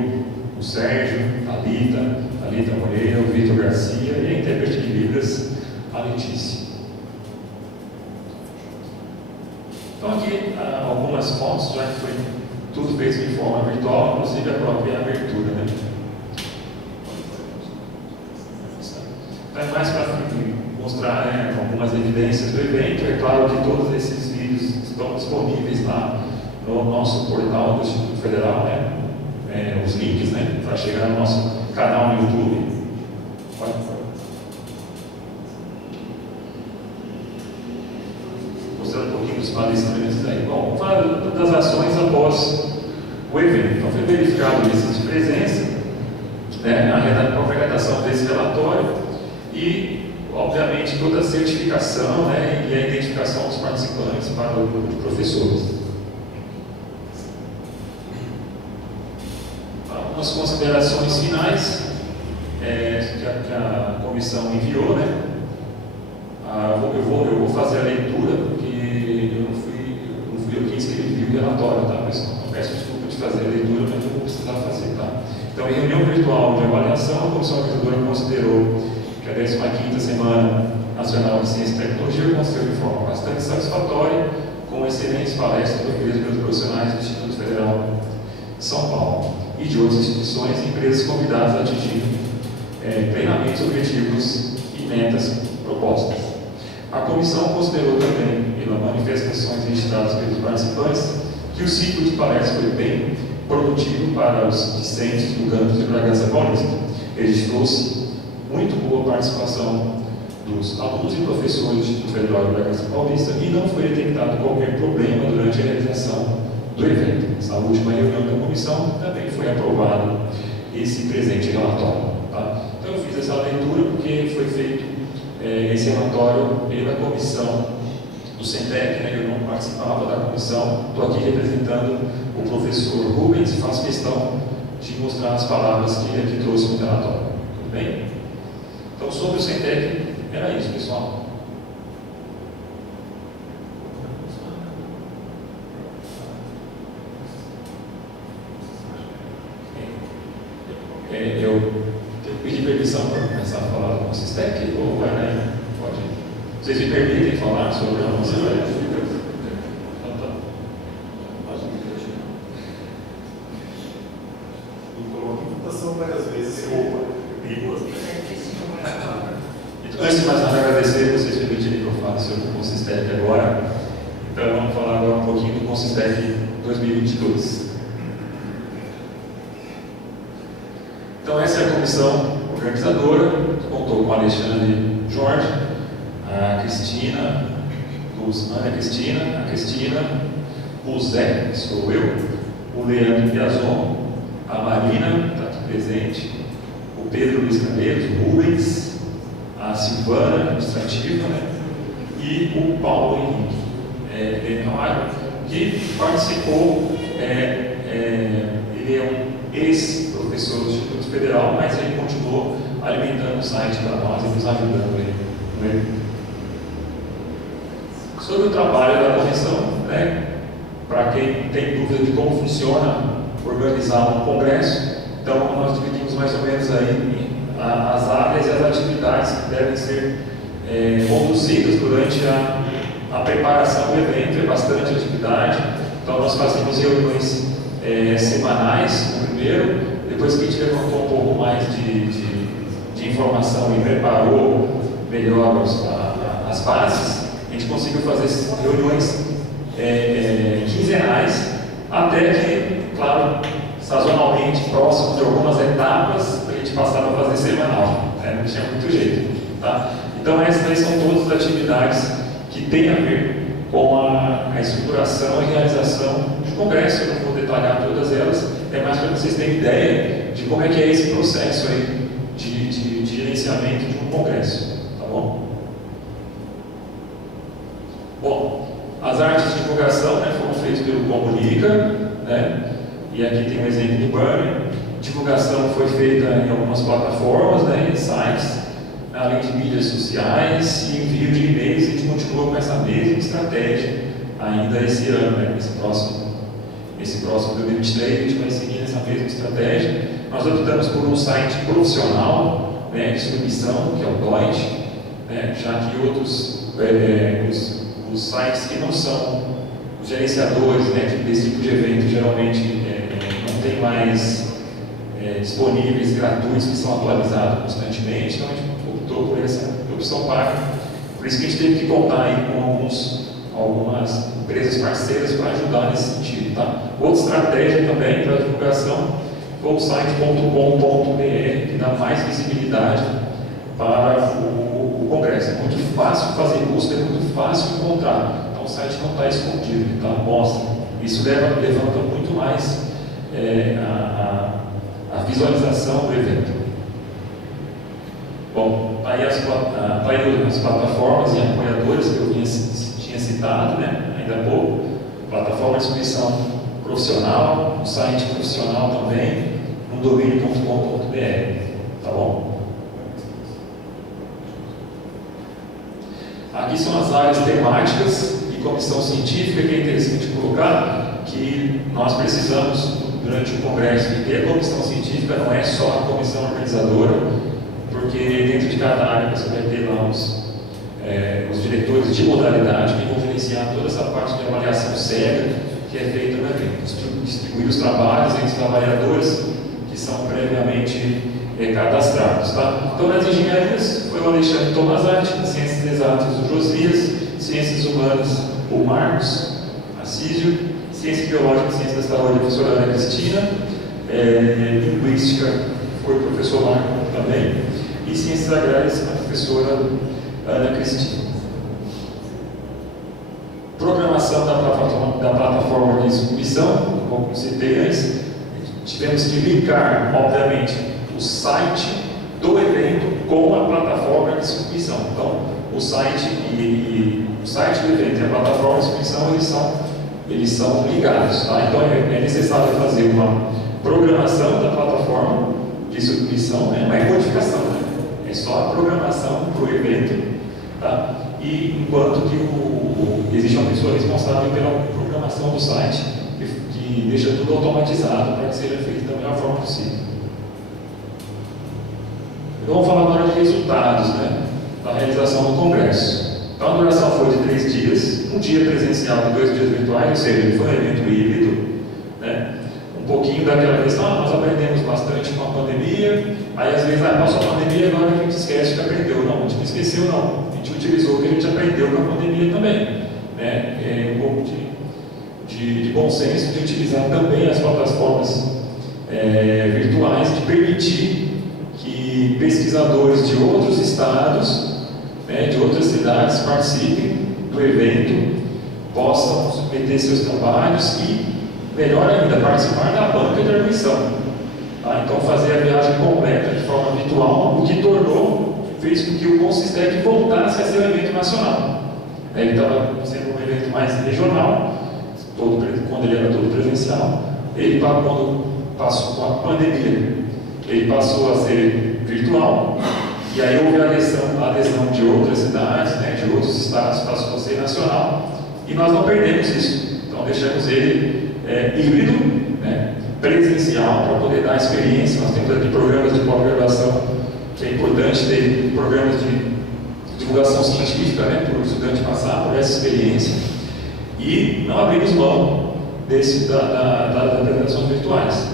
o Sérgio, Thalita Moreira, o Vitor Garcia e a intérprete de Libras, a Letícia. Então aqui algumas fotos, já que foi tudo feito de forma virtual, inclusive a própria abertura, né? Então é mais para mostrar, né, algumas evidências do evento. É claro que todos esses vídeos estão disponíveis lá no nosso portal do Instituto Federal, né? Os links, né, para chegar no nosso canal no YouTube. Pode. Mostrando um pouquinho dos palestrantes aí. Bom, vamos falar das ações após o evento. Então, foi verificado listas de presença, né, a própria redação desse relatório e, obviamente, toda a certificação, né, e a identificação dos participantes para o grupo de professores. Algumas considerações finais que a comissão enviou, né? Eu vou fazer a leitura, porque eu não fui eu quem escrevi o relatório, tá, pessoal? Então, peço desculpa de fazer a leitura, mas eu vou precisar fazer, tá? Então, em reunião virtual de avaliação, a comissão organizadora considerou que a 15ª Semana Nacional de Ciência e Tecnologia aconteceu de forma bastante satisfatória, com excelentes palestras proferidas pelos profissionais do Instituto Federal de São Paulo e de outras instituições e empresas convidadas a atingir plenamente os objetivos e metas propostas. A comissão considerou também, pelas manifestações registradas pelos participantes, que o ciclo de palestras foi bem produtivo para os discentes do campus de Bragança Paulista. Registrou-se muito boa participação dos alunos e professores do Instituto Federal de Bragança Paulista e não foi detectado qualquer problema durante a realização do evento. Nessa última reunião da comissão também foi aprovado esse presente relatório. Tá? Então eu fiz essa leitura porque foi feito esse relatório pela comissão do Centec, né? Eu não participava da comissão, estou aqui representando o professor Rubens e faço questão de mostrar as palavras que ele aqui trouxe no relatório. Tudo bem? Então, sobre o Centec, era isso, pessoal. Eu pedi permissão para começar a falar do Consistec, ou vai, né? Pode. Vocês me permitem falar sobre a Consistec? Várias vezes Antes de mais nada, agradecer vocês permitirem que eu fale sobre o Consistec agora. Então, vamos falar agora um pouquinho do Consistec 2022. Então, essa é a comissão organizadora, que contou com o Alexandre Jorge, a Cristina, a Cristina, o Zé, que sou eu, o Leandro Piazon, a Marina, está aqui presente, o Pedro Luiz Cabeiros, o Rubens, a Silvana, administrativa, né? E o Paulo Henrique, que participou, ele é um ex-professor do Instituto Federal, mas ele continuou alimentando o site para nós e nos ajudando ele. Sobre o trabalho da comissão, né? Para quem tem dúvida de como funciona organizar um congresso, então nós dividimos mais ou menos aí as áreas e as atividades que devem ser conduzidas durante a preparação do evento. É bastante atividade, então nós fazemos reuniões semanais no primeiro, depois que a gente levantou um pouco mais de informação e preparou melhor as bases, a gente conseguiu fazer reuniões quinzenais, até que, claro, sazonalmente, próximo de algumas etapas, a gente passava a fazer semanal, não tinha muito jeito. Tá? Então essas aí são todas as atividades que têm a ver com a estruturação e realização de congresso. Eu não vou detalhar todas elas, é mais para que vocês tenham ideia de como é que é esse processo aí de gerenciamento de um congresso. Tá bom? Bom, as artes de divulgação, né, foram feitas pelo Comunica, né, e aqui tem um exemplo do banner. Divulgação foi feita em algumas plataformas, né, em sites, além de mídias sociais e envio de e-mails. A gente continua com essa mesma estratégia ainda esse ano, né, esse próximo 2023, a gente vai seguir essa mesma estratégia. Nós optamos por um site profissional, né, de submissão, que é o DOIT, né, já que outros os sites que não são os gerenciadores, né, desse tipo de evento geralmente não tem mais disponíveis gratuitos que são atualizados constantemente, então a gente optou por essa opção paga. Por isso que a gente teve que contar aí com algumas empresas parceiras para ajudar nesse sentido. Tá? Outra estratégia também para a divulgação foi o site .com.br, que dá mais visibilidade para o congresso. É muito fácil fazer busca, é muito fácil encontrar. Então o site não está escondido, ele está à mostra. Isso levanta muito mais a visualização do evento. Bom, tá aí as plataformas e apoiadores que eu tinha citado, né, ainda há pouco. Plataforma de inscrição profissional, um site profissional também, no domínio.com.br. Tá bom? Aqui são as áreas temáticas e comissão científica, que é interessante colocar que nós precisamos, durante o congresso, de ter a comissão científica, não é só a comissão organizadora, porque dentro de cada área você vai ter lá os diretores de modalidade que vão gerenciar toda essa parte de avaliação cega que é feita no evento, distribuir os trabalhos entre os trabalhadores que são previamente cadastrados. Tá? Então, nas engenharias, foi o Alexandre Tomazatti, ciências exatas, o Josias, ciências humanas, o Marcos Assísio, ciência biológica e ciência da saúde, a professora Ana Cristina, linguística, foi o professor Marco também, e ciências agrárias, a professora Ana Cristina. Programação da plataforma de submissão, como citei antes, tivemos que linkar, obviamente, o site evento com a plataforma de submissão. Então, o site do evento e a plataforma de submissão, eles são ligados. Tá? Então, é necessário fazer uma programação da plataforma de submissão, né? Não é codificação, né? É só a programação para o evento. Tá? E enquanto que existe uma pessoa responsável pela programação do site, que deixa tudo automatizado para que seja feito da melhor forma possível. Então, vamos falar agora de resultados, né, da realização do congresso. Então, a duração foi de 3 dias, um dia presencial e 2 dias virtuais, ou seja, ele foi um evento híbrido, né? Um pouquinho daquela questão, nós aprendemos bastante com a pandemia, aí às vezes, passou a pandemia, agora a gente esquece que aprendeu. Não, a gente não esqueceu não, a gente utilizou o que a gente aprendeu com a pandemia também, né? Um pouco de bom senso de utilizar também as plataformas virtuais, de permitir que pesquisadores de outros estados, né, de outras cidades participem do evento, possam submeter seus trabalhos e, melhor ainda, participar da banca de admissão. Tá? Então, fazer a viagem completa de forma virtual, o que fez com que o Consistec voltasse a ser um evento nacional. Ele estava sendo um evento mais regional, quando ele era todo presencial. Ele, quando passou com a pandemia, ele passou a ser virtual, e aí houve a adesão de outras cidades, né, de outros estados, passou a ser nacional, e nós não perdemos isso. Então deixamos ele híbrido, né, presencial, para poder dar experiência. Nós temos aqui programas de pós-graduação, que é importante ter programas de divulgação científica, né, para o estudante passar por essa experiência, e não abrimos mão das apresentações virtuais.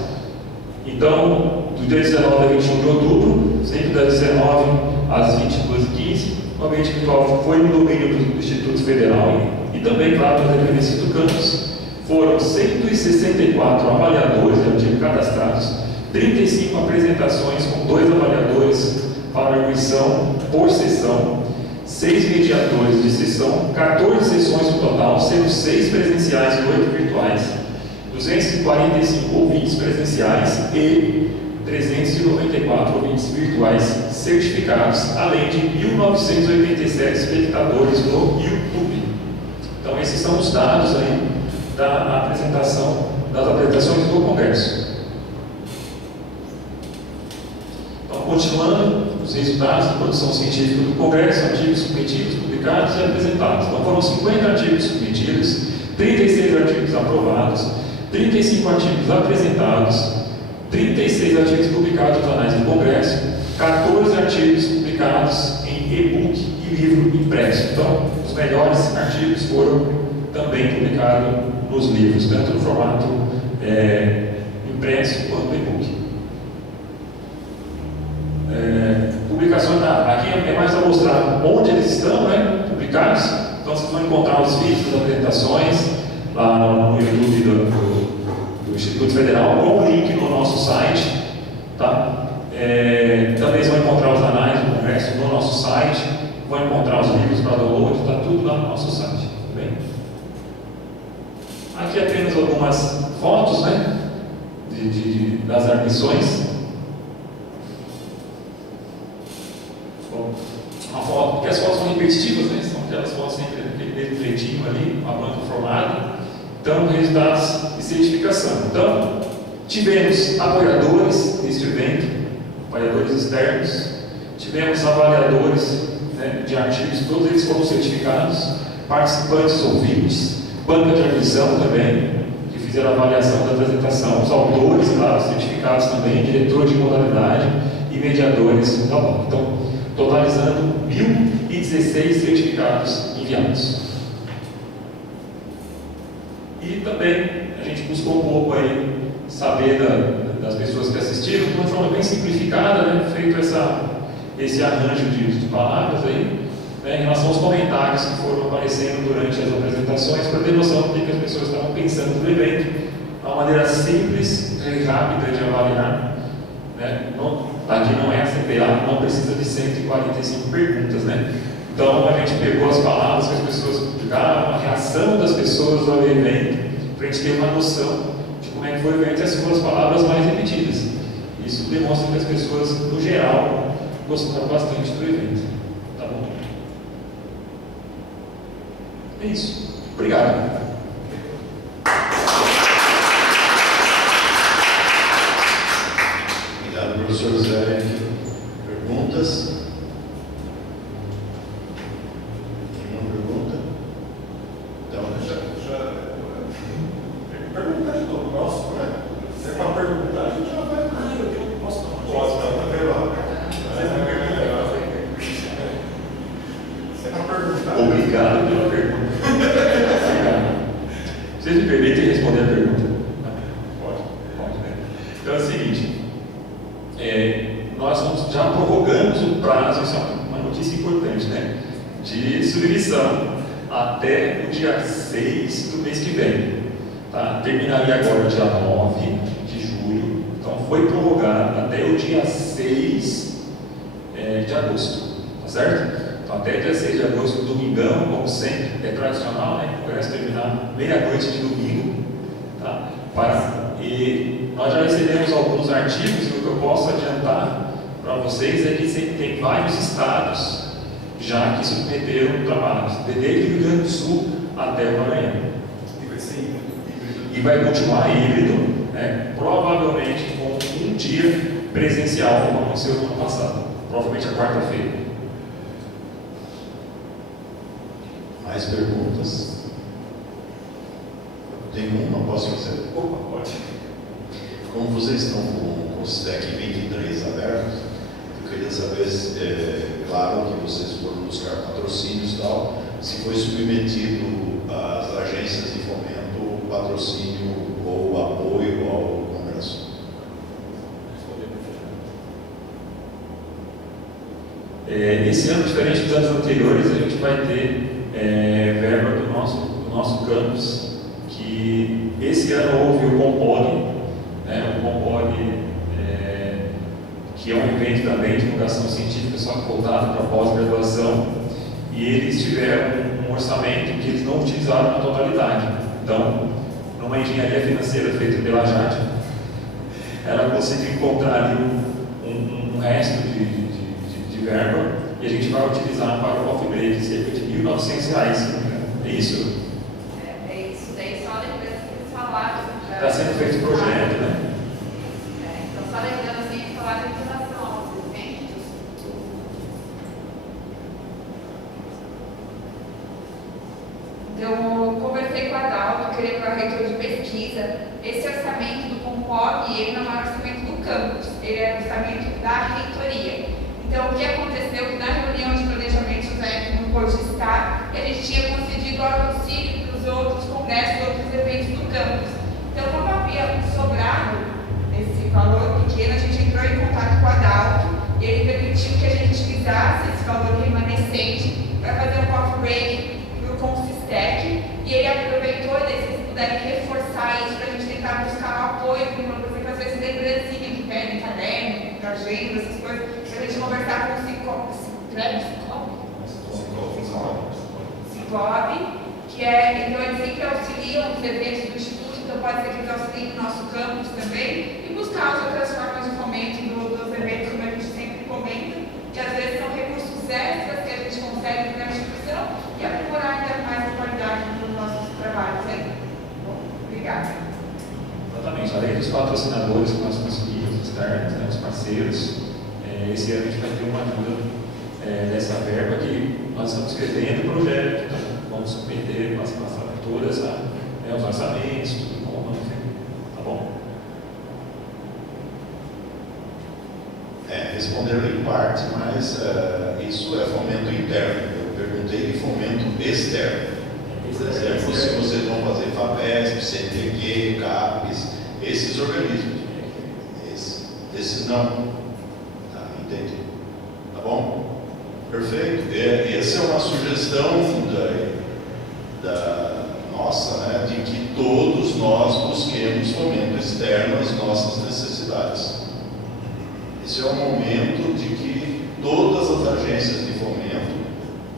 Então, do dia 19 a 21 de outubro, sempre das 19 às 22h15, o ambiente virtual foi no domínio do Instituto Federal e também, claro, da Independência do Campus. Foram 164 avaliadores de artigo cadastrados, 35 apresentações com 2 avaliadores para arguição por sessão, 6 mediadores de sessão, 14 sessões no total, sendo 6 presenciais e 8 virtuais, 245 ouvintes presenciais e 394 ouvintes virtuais certificados, além de 1.987 espectadores no YouTube. Então, esses são os dados aí das apresentações do Congresso. Então, continuando, os resultados da produção científica do Congresso, artigos submetidos, publicados e apresentados. Então, foram 50 artigos submetidos, 36 artigos aprovados, 35 artigos apresentados, 36 artigos publicados nos anais do Congresso, 14 artigos publicados em e-book e livro impresso. Então, os melhores artigos foram também publicados nos livros, tanto no formato impresso quanto e-book. Publicações, aqui é mais para mostrar onde eles estão, né, publicados. Então, vocês vão encontrar os vídeos das apresentações lá no YouTube do Instituto Federal, com o link no nosso site. Tá? Também vão encontrar os anais do Congresso no nosso site, vão encontrar os livros para download, está tudo lá no nosso site. Tá bem? Aqui apenas algumas fotos, né, das admissões. Uma foto, porque as fotos são repetitivas, né? São aquelas fotos sempre aquele mesmo jeitinho ali, uma banca formada. Então, resultados de certificação. Então, tivemos apoiadores neste evento, apoiadores externos, tivemos avaliadores, né, de artigos, todos eles foram certificados, participantes ouvintes, banca de admissão também, que fizeram a avaliação da apresentação, os autores, claro, certificados também, diretor de modalidade e mediadores da banca. Então, totalizando 1.016 certificados enviados. E também a gente buscou um pouco aí saber das pessoas que assistiram, de uma forma bem simplificada, né, feito esse arranjo de palavras aí, né, em relação aos comentários que foram aparecendo durante as apresentações, para ter noção do que as pessoas estavam pensando do evento, de uma maneira simples e rápida de avaliar. Né? Aqui não é a CPA, não precisa de 145 perguntas, né? Então a gente pegou as palavras que as pessoas publicaram, a reação das pessoas ao evento, para a gente ter uma noção de como é que foi o evento, e essas foram as palavras mais repetidas. Isso demonstra que as pessoas, no geral, gostaram bastante do evento. Tá bom? É isso. Obrigado. Obrigado, professor Zé. Perguntas? Nenhuma pergunta? Então, Perguntar de todo nosso, né? Se é para perguntar, a gente já vai. Posso não? Pode, não, tá vendo lá? Se é para perguntar. Obrigado pela pergunta. Obrigado. Vocês me permitem responder a pergunta? Pode, né? Então é o seguinte, nós já prorrogamos o prazo, isso é uma notícia importante, né? De submissão até o dia 6 do mês que vem. Tá? Terminaria agora dia 9 de julho, então foi prorrogado até o dia 6 de agosto, tá certo? Então até dia 6 de agosto, domingão, como sempre, é tradicional, né? O congresso terminar meia-noite de domingo, tá? E nós já recebemos alguns artigos, e o que eu posso adiantar para vocês é que sempre tem vários estados já que submeteram trabalhos, desde o Rio Grande do Sul até o Maranhão. E vai continuar híbrido, né? Provavelmente com um dia presencial, como aconteceu no ano passado, provavelmente a quarta-feira. Mais perguntas? Tem uma, posso fazer? Opa, pode. Como vocês estão com o STEC 23 aberto, eu queria saber, claro que vocês foram buscar patrocínios e tal, se foi submetido às agências de fomento o patrocínio ou apoio ao congresso. Esse ano, diferente dos anos anteriores, a gente vai ter verba do nosso campus, que esse ano houve o Compog, né, o Compog, que é um evento também de divulgação científica, só que voltado para pós-graduação, e eles tiveram um orçamento que eles não utilizaram na totalidade. Então, numa engenharia financeira feita pela Jade, ela conseguiu encontrar ali um resto de verba, e a gente vai utilizar para o coffee break, cerca de R$ 1.900. É isso? É isso, daí só lembrando que o salário Está sendo feito o projeto, né? Então, só lembrando assim, o salário em relação aos eventos. Então, eu conversei com a Dalva, que ele é o reitor de pesquisa. Esse orçamento do Compog, ele não é orçamento do campus, ele é orçamento da reitoria. Então, o que aconteceu que na reunião de planejamento o Zé não pôde estar, a gente tinha concedido auxílio para os outros congressos, outros eventos do campus. Então, como havia sobrado esse valor pequeno, a gente entrou em contato com a Adalto e ele permitiu que a gente utilizasse esse valor remanescente para fazer um coffee break para o Consistec, e ele aproveitou, e se vocês puderem reforçar isso para a gente tentar buscar um apoio para uma apresentação, esse lembrancinha que pedem caderno, agenda, essas coisas, para a gente conversar com o Cicobi, que é, então eles sempre auxiliam os eventos do Instituto, então pode ser que eles auxiliem o nosso campus também, e buscar as outras formas de fomento dos eventos, como a gente sempre comenta, que às vezes são recursos extras que a gente consegue na instituição e aprimorar ainda mais a qualidade dos nossos trabalhos aí. Bom, obrigada. Exatamente, além dos patrocinadores que nós conseguimos, externos, né, os parceiros, esse ano a gente vai ter uma ajuda dessa verba que nós estamos escrevendo o projeto, então vamos submeter, passar por todas os orçamentos, tudo como vamos ver, tá bom? Responderam em parte, mas isso é fomento interno. Eu perguntei de fomento externo. Por exemplo, se vocês vão fazer FAPESP, CNPq, CAPES, esses organismos. Esses não. Tá, entendi. Tá bom? Perfeito. Essa é uma sugestão da nossa, né, de que todos nós busquemos fomento externo às nossas necessidades. Esse é o momento de que todas as agências de fomento,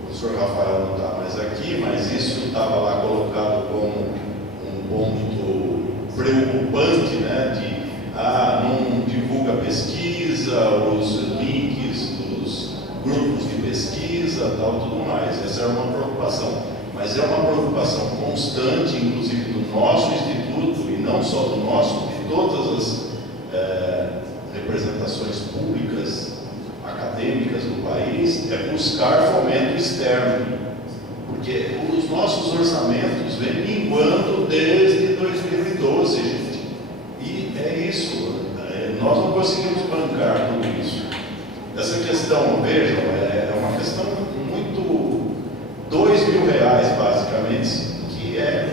o professor Rafael não está mais aqui, mas isso estava lá colocado como um ponto preocupante, né, de não divulga pesquisa, os links essa era uma preocupação. Mas é uma preocupação constante, inclusive do nosso instituto, e não só do nosso, de todas as representações públicas, acadêmicas do país, é buscar fomento externo. Porque os nossos orçamentos vêm minguando desde 2012, gente. E é isso, nós não conseguimos bancar tudo isso. Essa questão, vejam, é uma questão muito... R$2.000, basicamente, que é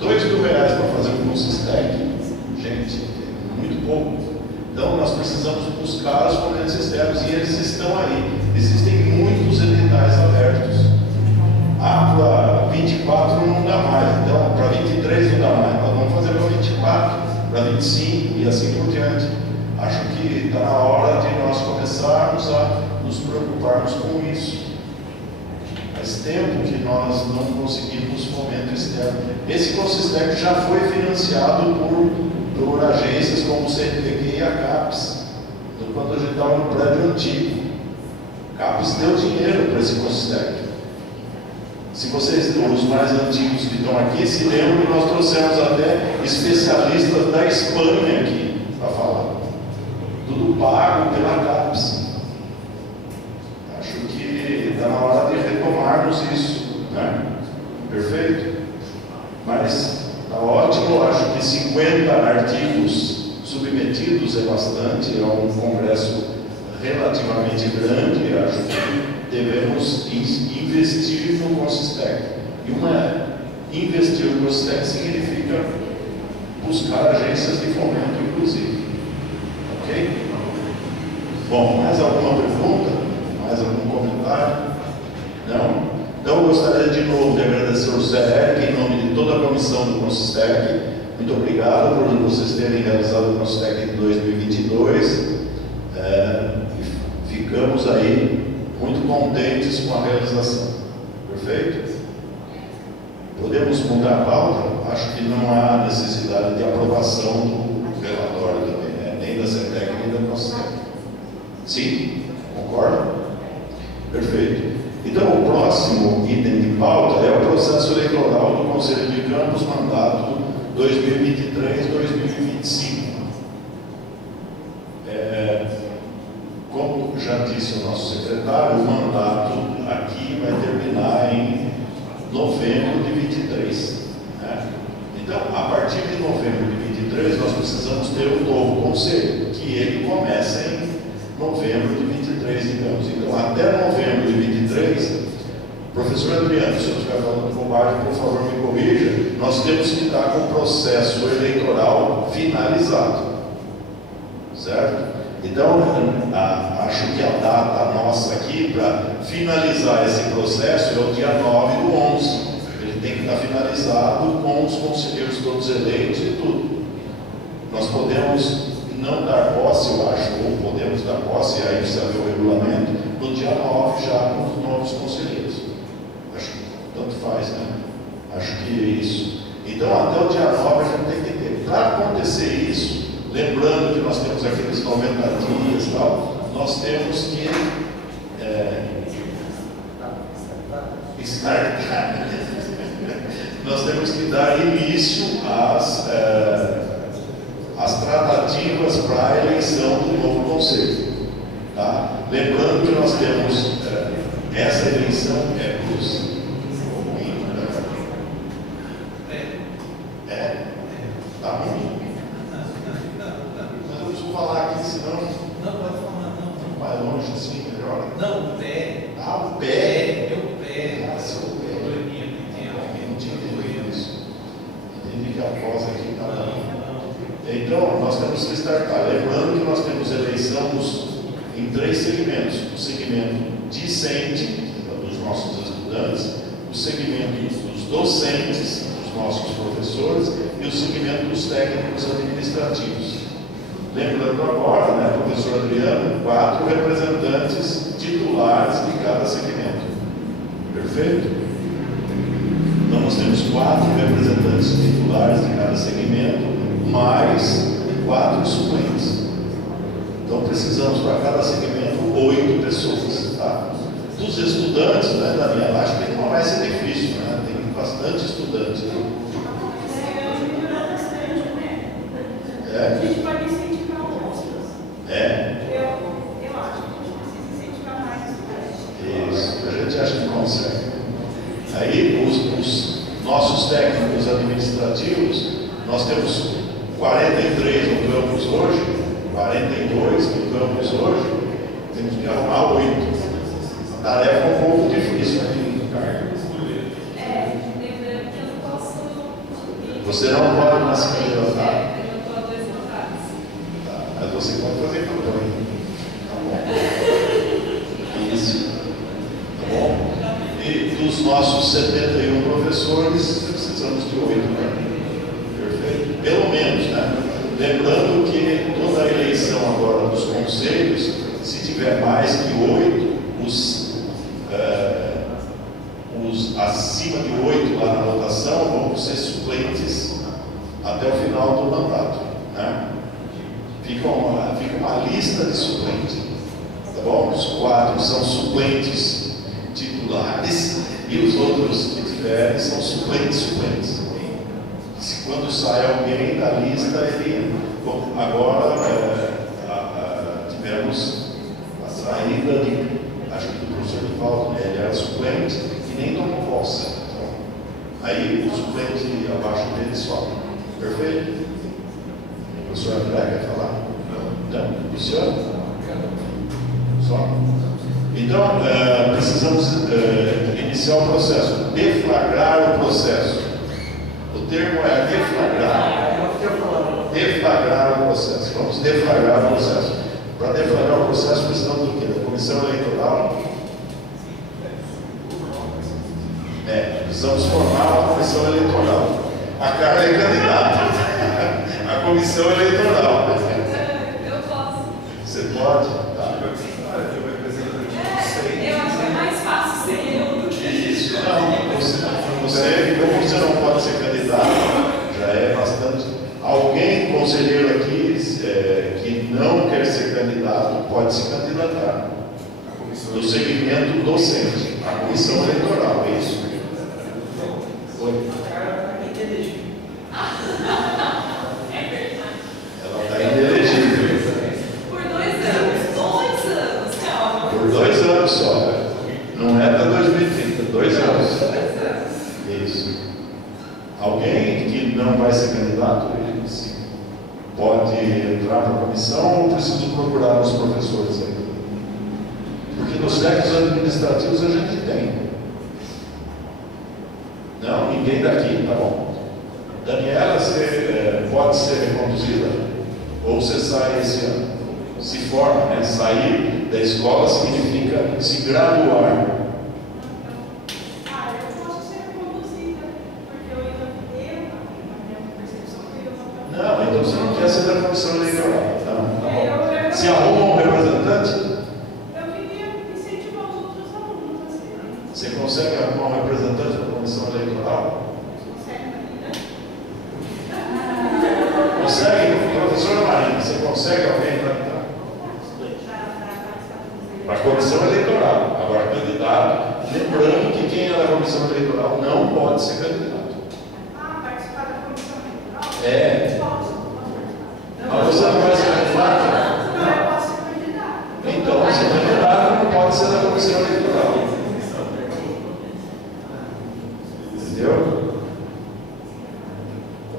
R$2.000 para fazer um Consistec, gente, é muito pouco. Então, nós precisamos buscar os fomentos externos e eles estão aí. Existem muitos editais abertos. Para 24 não dá mais, então para 23 não dá mais, nós vamos fazer para 24, para 25 e assim por diante. Acho que está na hora de nós começarmos a nos preocuparmos com isso. Faz tempo que nós não conseguimos fomento externo. Esse Consistec já foi financiado por agências como o CNPq e a CAPES, quando a gente estava no prédio antigo. A CAPES deu dinheiro para esse Consistec. Se vocês, os mais antigos que estão aqui, se lembram que nós trouxemos até especialistas da Espanha aqui para falar. Tudo pago pela CAPES. Acho que está na hora de retomarmos isso, né? Perfeito? Mas está ótimo, acho que 50 artigos submetidos é bastante, é um congresso relativamente grande, acho que devemos investir no Consistec. E investir no Consistec significa buscar agências de fomento, inclusive. Ok? Bom, mais alguma pergunta? Mais algum comentário? Não? Então, eu gostaria de novo de agradecer o CEREC em nome de toda a comissão do Consistec. Muito obrigado por vocês terem realizado o Consistec de 2022. Ficamos aí muito contentes com a realização. Perfeito? Podemos mudar a pauta? Acho que não há necessidade de aprovação do relatório também, né? Nem da CETEC, nem da Consistec. Sim? Concorda? Perfeito. Então, o próximo item de pauta é o processo eleitoral do Conselho de Campos, mandato 2023-2025. Como já disse o nosso secretário, o mandato aqui vai terminar em novembro de 23. Né? Então, a partir de novembro de 23, nós precisamos ter um novo conselho, que ele começa em novembro de 23, digamos. Então, até novembro de 23, professor Adriano, se eu estiver falando bobagem, por favor me corrija, nós temos que estar com o processo eleitoral finalizado. Certo? Então, acho que a data nossa aqui para finalizar esse processo é o dia 9/11. Ele tem que estar finalizado com os conselheiros todos eleitos e tudo. Nós podemos não dar posse, eu acho, ou podemos dar posse, aí precisa ver o regulamento, no dia 9 já com os novos conselheiros. Acho que tanto faz, né? Acho que é isso. Então, até o dia 9 a gente tem que ter. Para acontecer isso, lembrando que nós temos aqueles 90 dias e tal, nós temos que nós temos que dar início às tratativas para a eleição do novo conselho. Tá? Lembrando que nós temos essa eleição tá ruim. Eu preciso falar aqui, senão. Não, pode falar, não. Vai longe assim, melhor. Não, o pé. O pé. Meu pé. Seu pé. Probleminha pequeno. Não tinha entendido isso. Entendi que a voz aqui está dando. Então, nós temos que startar. Lembrando que nós temos eleição em 3 segmentos: o segmento discente, dos nossos estudantes, o segmento dos docentes, dos nossos professores, e o segmento dos técnicos administrativos. Lembrando agora, né, professor Adriano, 4 representantes titulares de cada segmento. Perfeito? Então, nós temos 4 representantes titulares de cada segmento, mais 4 suplentes. Então, precisamos para cada segmento 8 pessoas. Tá? Dos estudantes, né, Daniela, acho que não vai ser difícil, né? Tem bastante estudante. Né? A gente pode incentivar outros. Eu acho que a gente precisa incentivar mais estudantes. Isso, a gente acha que consegue. Aí, os nossos técnicos administrativos, nós temos 43 no campus hoje, 42 no campus hoje, temos que arrumar 8. A tarefa é um pouco difícil, né? Lembrando que eu não posso. Você não pode mais se candidatar. Eu não estou a 2 votados. Tá, mas você pode fazer campanha. Tá bom? Isso. Tá bom? E dos nossos 71 professores, precisamos de 8, né? Perfeito? Pelo menos, né? Lembrando que toda a eleição agora dos conselhos, se tiver mais que 8, os acima de 8 lá na votação vão ser suplentes até o final do mandato, né? Fica uma lista de suplentes, tá bom? Os 4 são suplentes titulares e os outros que tiverem são suplentes. Quando sai alguém da lista, ele... Bom, agora tivemos a saída acho que do professor Divaldo, né? Ele era suplente e nem tomou posse. Então, aí o suplente abaixo dele sobe. Perfeito? O professor André quer falar? Não? Luciano? Só? Então, precisamos iniciar o processo, deflagrar o processo. O termo é deflagrar. Deflagrar o processo. Vamos deflagrar o processo. Para deflagrar o processo, precisamos do quê? Da comissão eleitoral? Precisamos formar uma comissão eleitoral. A Carla é candidata. A comissão eleitoral. Eu posso. Você pode? Tá. Eu acho que é mais fácil ser eu do que Isso. Não, como você não pode ser candidato, já é bastante. Alguém, conselheiro aqui, que não quer ser candidato, pode se candidatar. Do segmento docente, a comissão eleitoral, é isso? Oi? Ela está inelegível. Por 2 anos. 2 anos, calma. Por 2 anos só. Não é para 2030, 2 anos. Isso. Alguém que não vai ser candidato, pode entrar na comissão ou preciso procurar os professores aí? Porque nos técnicos administrativos a gente tem. Não, ninguém daqui, tá bom. Daniela, você pode ser reconduzida? Ou você sai esse ano? Se forma, né? Sair da escola significa se graduar. Eu posso ser conduzida, porque eu ainda tenho a minha percepção que eu não. Não, então você não quer ser da comissão eleitoral. Tá? Eu Se arruma um representante? Eu queria incentivar os outros alunos assim. Você consegue arrumar um representante da comissão eleitoral? Consegue? Professora Marina, você consegue alguém para entrar? Para a comissão eleitoral. Agora, candidato, lembrando que quem é da comissão eleitoral não pode ser candidato. Participar da comissão eleitoral? Posso. Mas você não vai ser candidato? Não, eu posso ser candidato. Então, se candidato não pode ser da comissão eleitoral. Entendeu?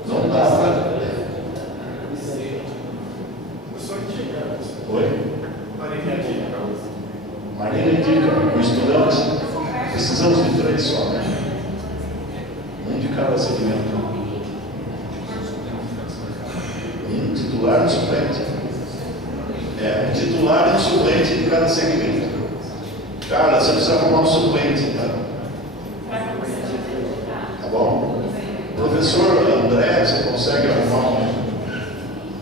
Não dá para. Oi? Marina indica o estudante. Precisamos de 3 só, né? Um de cada segmento. Um titular e um suplente. Um titular e um suplente de cada segmento. Cara, você precisa arrumar um suplente, tá? Tá bom? Professor André, você consegue arrumar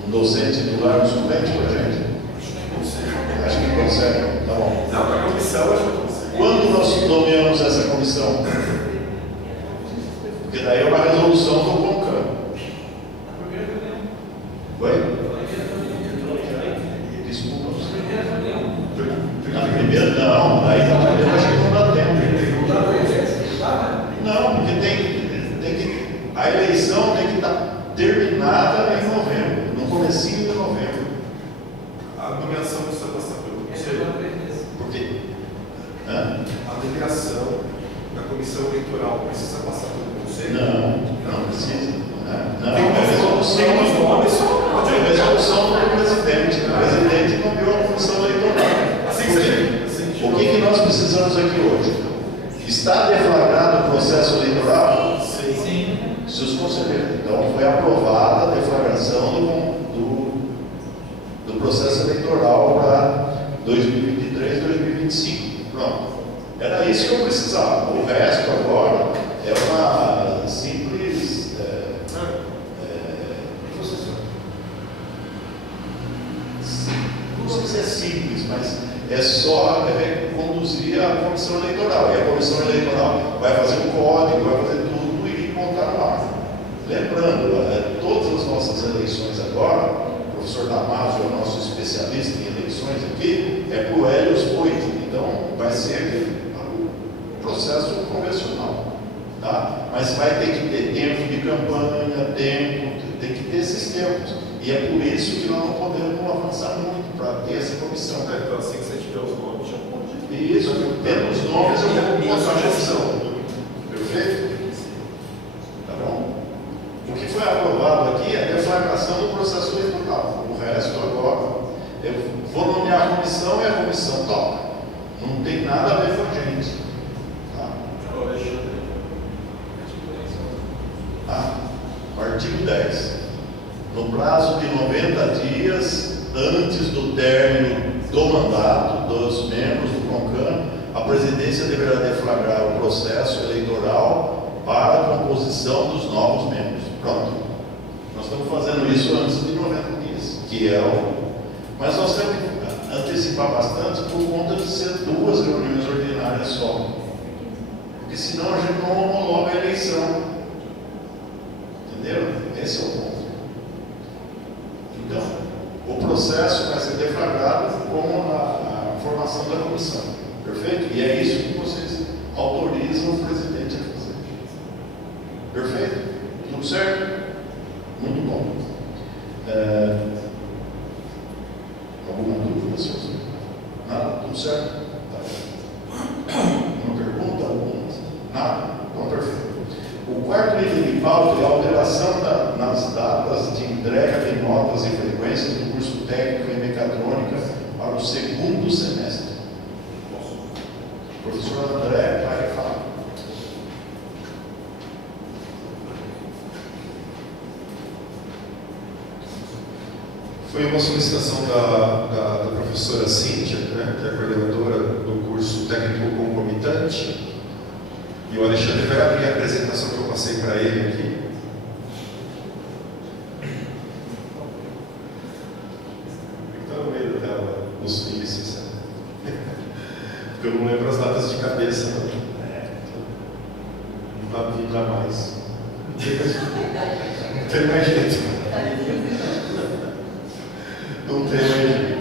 um docente titular e um suplente para a gente? Acho que consegue, tá bom. Não, para a comissão eu não consigo. Quando nós nomeamos essa comissão? Porque daí é uma resolução do CONCAN. Oi? Desculpa. Na primeira, não, daí na primeira a eleição tem que estar terminada em novembro, no comecinho de novembro. A nomeação precisa passar pelo Conselho. Por quê? A nomeação da comissão eleitoral precisa passar pelo Conselho? Não precisa. Não, é resolução do presidente. O presidente nomeou a comissão eleitoral. O que nós precisamos aqui hoje? Está deflagrado o processo eleitoral? Sim. Se os conselheiros. Então, foi aprovada a deflagração do processo eleitoral para 2023, 2025. Pronto. Era isso que eu precisava. O resto agora é uma simples. Não sei se é simples, mas é só conduzir a comissão eleitoral. E a comissão eleitoral vai fazer o código, vai fazer tudo e montar no ar. Lembrando, todas as nossas eleições agora, o professor Damasio é o nosso especialista em eleições aqui, é para o Helios 8. Então, vai ser o processo convencional. Tá? Mas vai ter que ter tempo de campanha, tem que ter esses tempos. E é por isso que nós não podemos avançar muito para ter essa comissão. Então, assim que você tiver os nomes, já pode. Isso, tendo os nomes, eu vou montar a comissão. Perfeito? Tá bom? O que foi aprovado aqui é a deflagração do processo eleitoral. O resto agora, eu vou nomear a comissão e a comissão toca. Não tem nada a ver com a gente. Tá? O artigo 10. No prazo de 90 dias antes do término do mandato dos membros do CONCAN, a presidência deverá deflagrar o processo eleitoral para a composição dos novos membros. Pronto. Nós estamos fazendo isso antes de 90 dias, que é o... Mas nós temos que antecipar bastante por conta de ser 2 reuniões ordinárias só. Porque senão a gente não homologa a eleição. Entenderam? Esse é o ponto. Então, o processo vai ser deflagrado com a formação da comissão. Perfeito? E é isso que vocês autorizam o presidente a fazer. Perfeito? Tudo certo? Muito bom. Alguma dúvida, senhor? Nada? Tudo certo? Tá. Uma pergunta? Alguma? Nada? Então, perfeito. O quarto item de pauta é a alteração nas datas de entrega de notas e frequências do curso técnico em mecatrônica para o segundo semestre. O professor André vai falar. Foi uma solicitação da professora Cíntia, né, que é a coordenadora do curso técnico concomitante. E o Alexandre vai abrir a apresentação que eu passei para ele aqui. Está no meio dela, nos filhos, porque eu não lembro as datas de cabeça, não. Não dá para vibrar mais. Não tem mais jeito. Não tem mais jeito.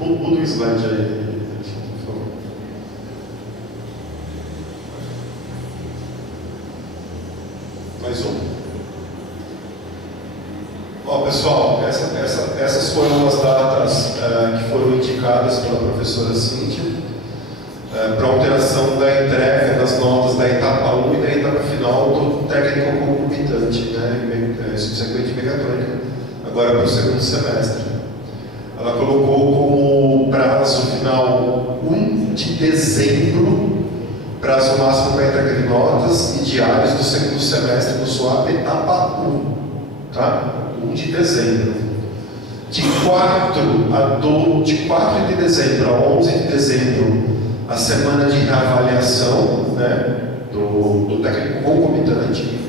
Muda o slide aí, por favor. Mais um. Ó, pessoal, essas foram as datas que foram indicadas pela professora Cíntia para alteração da entrega das notas da etapa 1 e da etapa final do técnico concomitante, né, subsequente mecatrônica, agora para o segundo semestre. Ela colocou como prazo final 1 de dezembro, prazo máximo para entrega de notas e diários do segundo semestre do SWAP, etapa 1, tá? 1 de dezembro. De 4 de dezembro a 11 de dezembro, a semana de reavaliação, né, do técnico concomitante.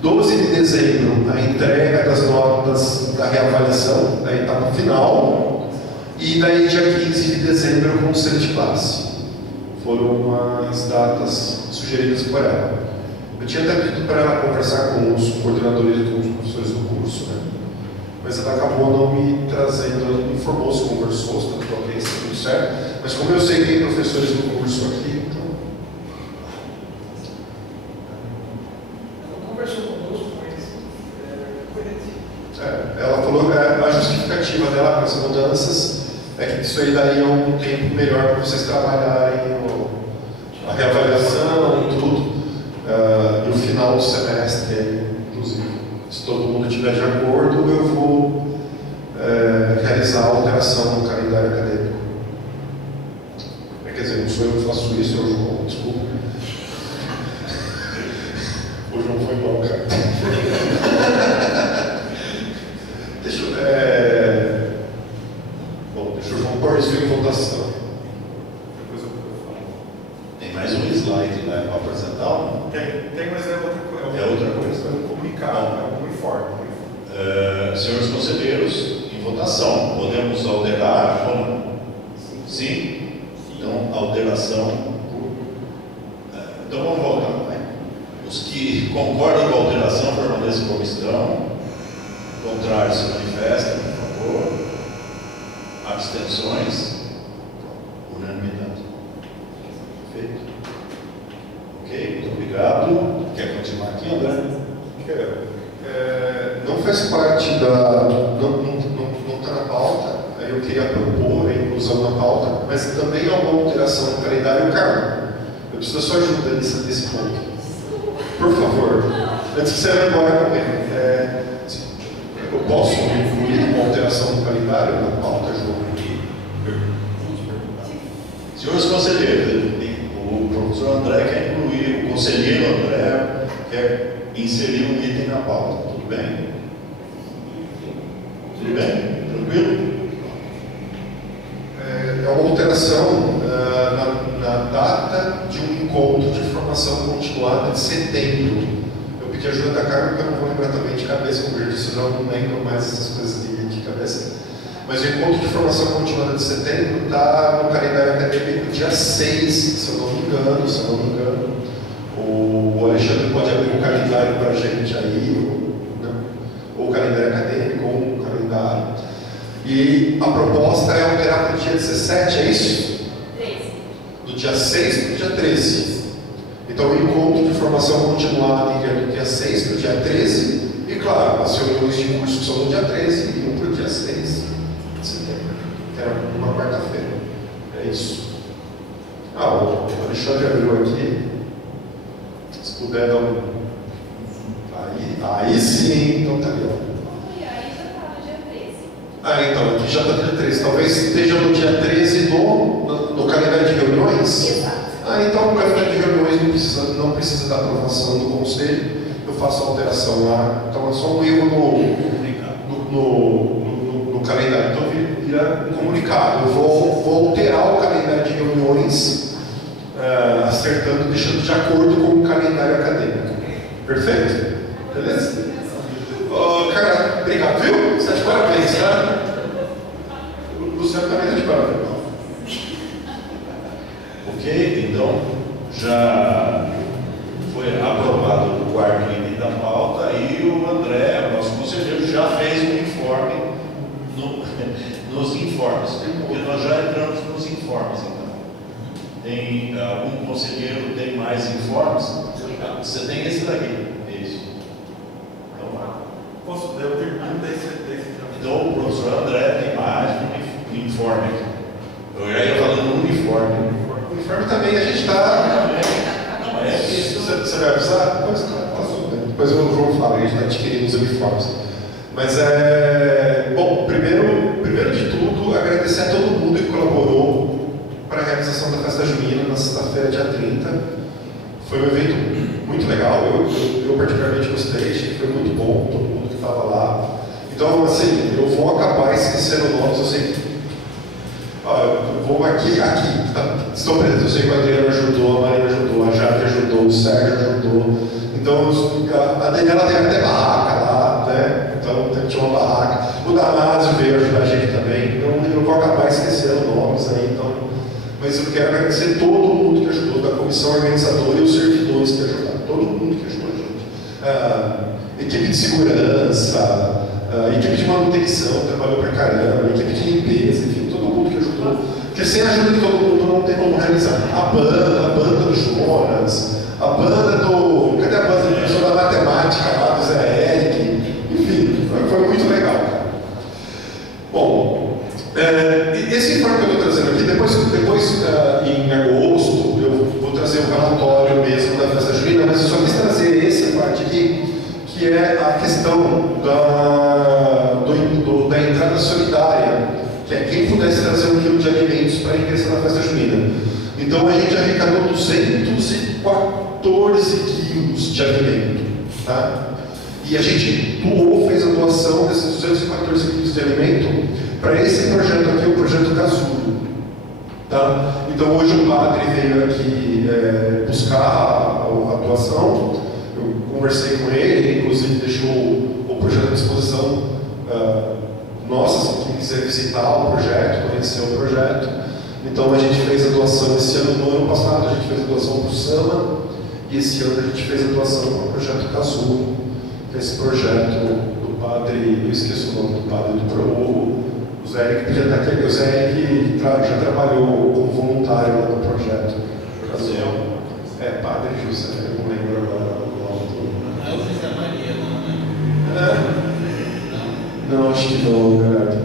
12 de dezembro, a entrega das notas da reavaliação da etapa final. E daí, dia 15 de dezembro, o conselho de classe. Foram as datas sugeridas por ela. Eu tinha até pedido para ela conversar com os coordenadores e com os professores do curso, né? Mas mas ela acabou não me trazendo, ela me informou, se conversou, se está tudo ok, se está tudo certo. Mas como eu sei que tem professores no curso aqui, então. Conversou conosco, mas ela falou a justificativa dela para essas mudanças é que isso aí daria um tempo melhor para vocês trabalharem a reavaliação e tudo, e o final do semestre, inclusive. Se todo mundo estiver de acordo, eu vou realizar a alteração no calendário acadêmico. Quer dizer, não sou eu que faço isso, é o João, desculpa. O João foi mal, cara. Deixa o João pôr isso em votação. Depois eu falo. Tem mais um slide, né, para apresentar? Tem, mas é outra coisa. É outra coisa. É comunicado, é um uniforme. Senhores conselheiros, em votação, podemos alterar ou não? Sim? Então, alteração. Então vamos voltar. Né? Os que concordam com a alteração permaneçam como estão. Contrários se manifestem, por favor. Abstenções. Unanimidade. Perfeito. Ok, muito obrigado. Quer continuar aqui, André? Quero. Não faz parte da. Não está na pauta, aí eu queria propor a inclusão na pauta, mas também é uma alteração no calendário, Carlos. Eu preciso da sua ajuda nesse ponto. Por favor, antes que você vá embora comigo, eu posso incluir uma alteração no calendário na pauta, João? Senhores conselheiros, o professor André quer incluir, o conselheiro André quer inserir um item na pauta. Tudo bem? Tudo bem? Tranquilo? É uma alteração na data de um encontro de formação continuada de setembro. Eu pedi ajuda da Carmen, porque eu não vou lembrar também de cabeça, como eu já disse, eu não lembro mais essas coisas de cabeça. Mas o encontro de formação continuada de setembro está no calendário acadêmico dia 6, se eu não me engano. O Alexandre pode abrir um calendário para a gente aí, ou o calendário acadêmico, ou um calendário. E a proposta é alterar para o dia 17, é isso? 13. Do dia 6 para o dia 13. Então o encontro de formação continuada iria do dia 6 para o dia 13. E claro, as reuniões de curso são no dia 13 e um para o dia 6 de setembro, que era uma quarta-feira. É isso. O Alexandre abriu aqui. Se puder dar um. Aí sim, então tá ali. E aí já está no dia 13. Então, aqui já está no dia 13. Talvez esteja no dia 13 no calendário de reuniões? Exato. Então o calendário de reuniões não precisa da aprovação do conselho. Eu faço a alteração lá. Então é só um erro no calendário. Então vira um comunicado. Eu vou alterar o calendário de reuniões, acertando, deixando de acordo com o calendário acadêmico. Perfeito? Beleza? Cara, obrigado, viu? Você está de parabéns, tá? O Luciano também está de parabéns. Ok, então já foi aprovado o quarto item da pauta e o André, o nosso conselheiro, já fez um informe nos informes, porque nós já entramos nos informes, então. Tem algum conselheiro tem mais informes? Você tem esse daqui, isso. Então lá. Posso dar uma pergunta desse então o professor André tem mais um informe aqui. Eu já ia falando no uniforme. O uniforme também a gente está. Você vai avisar? Depois eu vou falar, a gente está adquirindo os uniformes. Mas bom, primeiro de tudo, agradecer a todo mundo que colaborou para a realização da festa junina na sexta-feira, dia 30. Foi um evento muito legal, eu particularmente gostei, achei que foi muito bom, todo mundo que estava lá. Então, assim, eu vou acabar esquecendo nomes, eu sei que. Eu vou aqui, estão presentes, eu sei que o Adriano ajudou, a Marina ajudou, a Jade ajudou, o Sérgio ajudou. Então, a Daniela tem até barraca lá, né? Então, tinha uma barraca. O Damásio veio ajudar a gente também. Então, eu vou acabar esquecendo nomes aí. Então, mas eu quero agradecer todo mundo que ajudou, da comissão organizadora e os servidores que ajudaram. Todo mundo que ajudou a gente. Equipe de segurança, equipe de manutenção trabalhou pra caramba, equipe de limpeza, enfim, todo mundo que ajudou. Porque sem a ajuda de todo mundo não tem como realizar. A banda do Jonas, a banda do... Cadê a banda do professor da matemática lá, do Zé Eric? Enfim, foi muito legal, cara. Bom, esse informe que eu estou trazendo aqui, depois em agosto, eu vou trazer o relatório mesmo da festa junina, mas eu só quis trazer essa parte aqui, que é a questão da entrada solidária, que é quem pudesse trazer 1 quilo de alimentos para a igreja na festa junina. Então a gente arrecadou 214 quilos de alimento, tá? E a gente fez a doação desses 214 quilos de alimento para esse projeto aqui, o projeto Casulo, tá? Então hoje o padre veio aqui buscar a doação. Eu conversei com ele inclusive deixou o projeto à disposição nossa, se quem quiser visitar o projeto, conhecer o projeto. Então a gente fez a doação esse ano. No ano passado a gente fez a doação para o Sama, e esse ano a gente fez a doação para o projeto Casulo, que é esse projeto do padre, eu esqueço o nome do padre, o Zé Eric podia estar aqui. O Zé Eric já trabalhou como voluntário lá no projeto Casulo. Padre José, eu não lembro agora o nome do... Não é o José Maria, não, né? Não, acho que não, galera.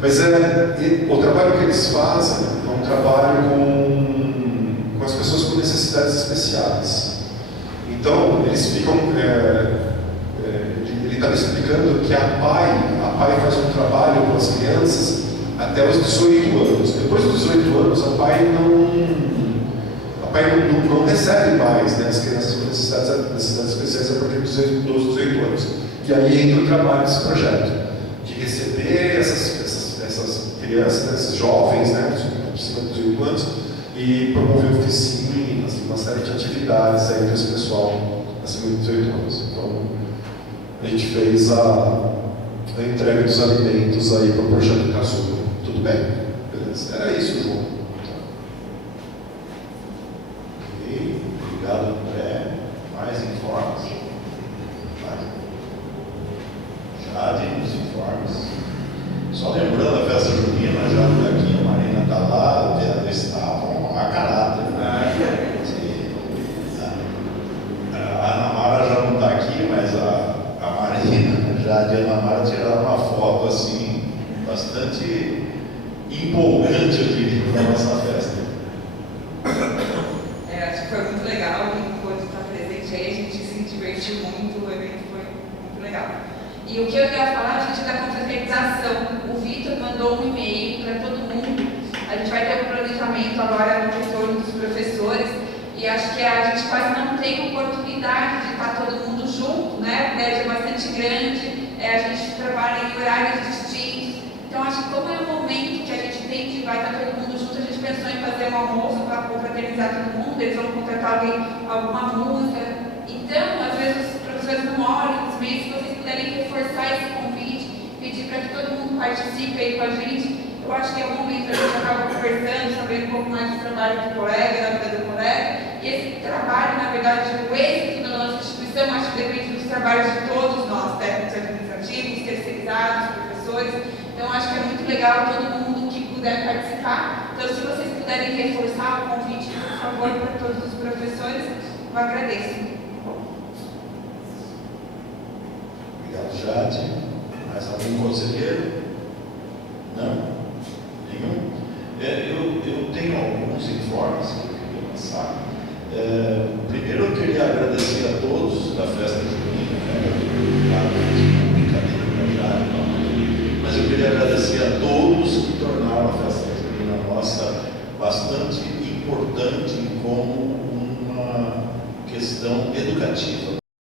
Mas o trabalho que eles fazem é um trabalho com as pessoas com necessidades especiais. Então, eles ficam... ele está me explicando que a PAI faz um trabalho com as crianças até os 18 anos. Depois dos 18 anos, a PAI não recebe mais, né, as crianças com necessidades especiais a partir dos 18 anos. E aí entra o trabalho desse projeto, de receber essas crianças, esses jovens, né, acima dos 18 anos, e promover oficinas, uma série de atividades aí para esse pessoal acima dos 18 anos. Então, a gente fez a entrega dos alimentos aí para o projeto Casulo. Tudo bem? Beleza? Era isso, João. Ok, obrigado, André. Mais informes? Jade, nos informes. Só lembrando a festa junina, já por aqui, a Marina está lá, eles estavam a caráter. A Ana Mara já não está aqui, mas a Marina, Jade e a Ana Mara tiraram uma foto assim, bastante empolgante, eu diria, da nossa festa. Acho que foi muito legal, enquanto está presente aí, a gente se divertiu muito, o evento foi muito legal. E o que eu ia falar, gente, da confraternização. O Vitor mandou um e-mail para todo mundo. A gente vai ter um planejamento agora no retorno dos professores, e acho que a gente quase não tem oportunidade de estar todo mundo junto, né? O prédio é bastante grande, a gente trabalha em horários distintos. Então, acho que como é o momento que a gente tem de vai estar todo mundo junto, a gente pensou em fazer um almoço para confraternizar todo mundo. Eles vão contratar alguma música. Então, às vezes os professores não moram nos meios, se vocês puderem reforçar esse convite, pedir para que todo mundo participe aí com a gente. Eu acho que é um momento a gente acaba conversando, sabendo um pouco mais do trabalho do colega, da vida do colega. E esse trabalho, na verdade, o êxito da nossa instituição, acho que depende dos trabalhos de todos nós, técnicos administrativos, terceirizados, professores. Então, acho que é muito legal todo mundo que puder participar. Então, se vocês puderem reforçar o convite, por favor, para todos os professores, eu agradeço. Obrigado, Jade. Mais algum conselheiro? Não? Nenhum? Eu tenho alguns informes que eu queria passar. Primeiro, eu queria agradecer a todos da festa junina, mas eu queria agradecer a todos que tornaram a festa junina nossa bastante importante como uma questão educativa.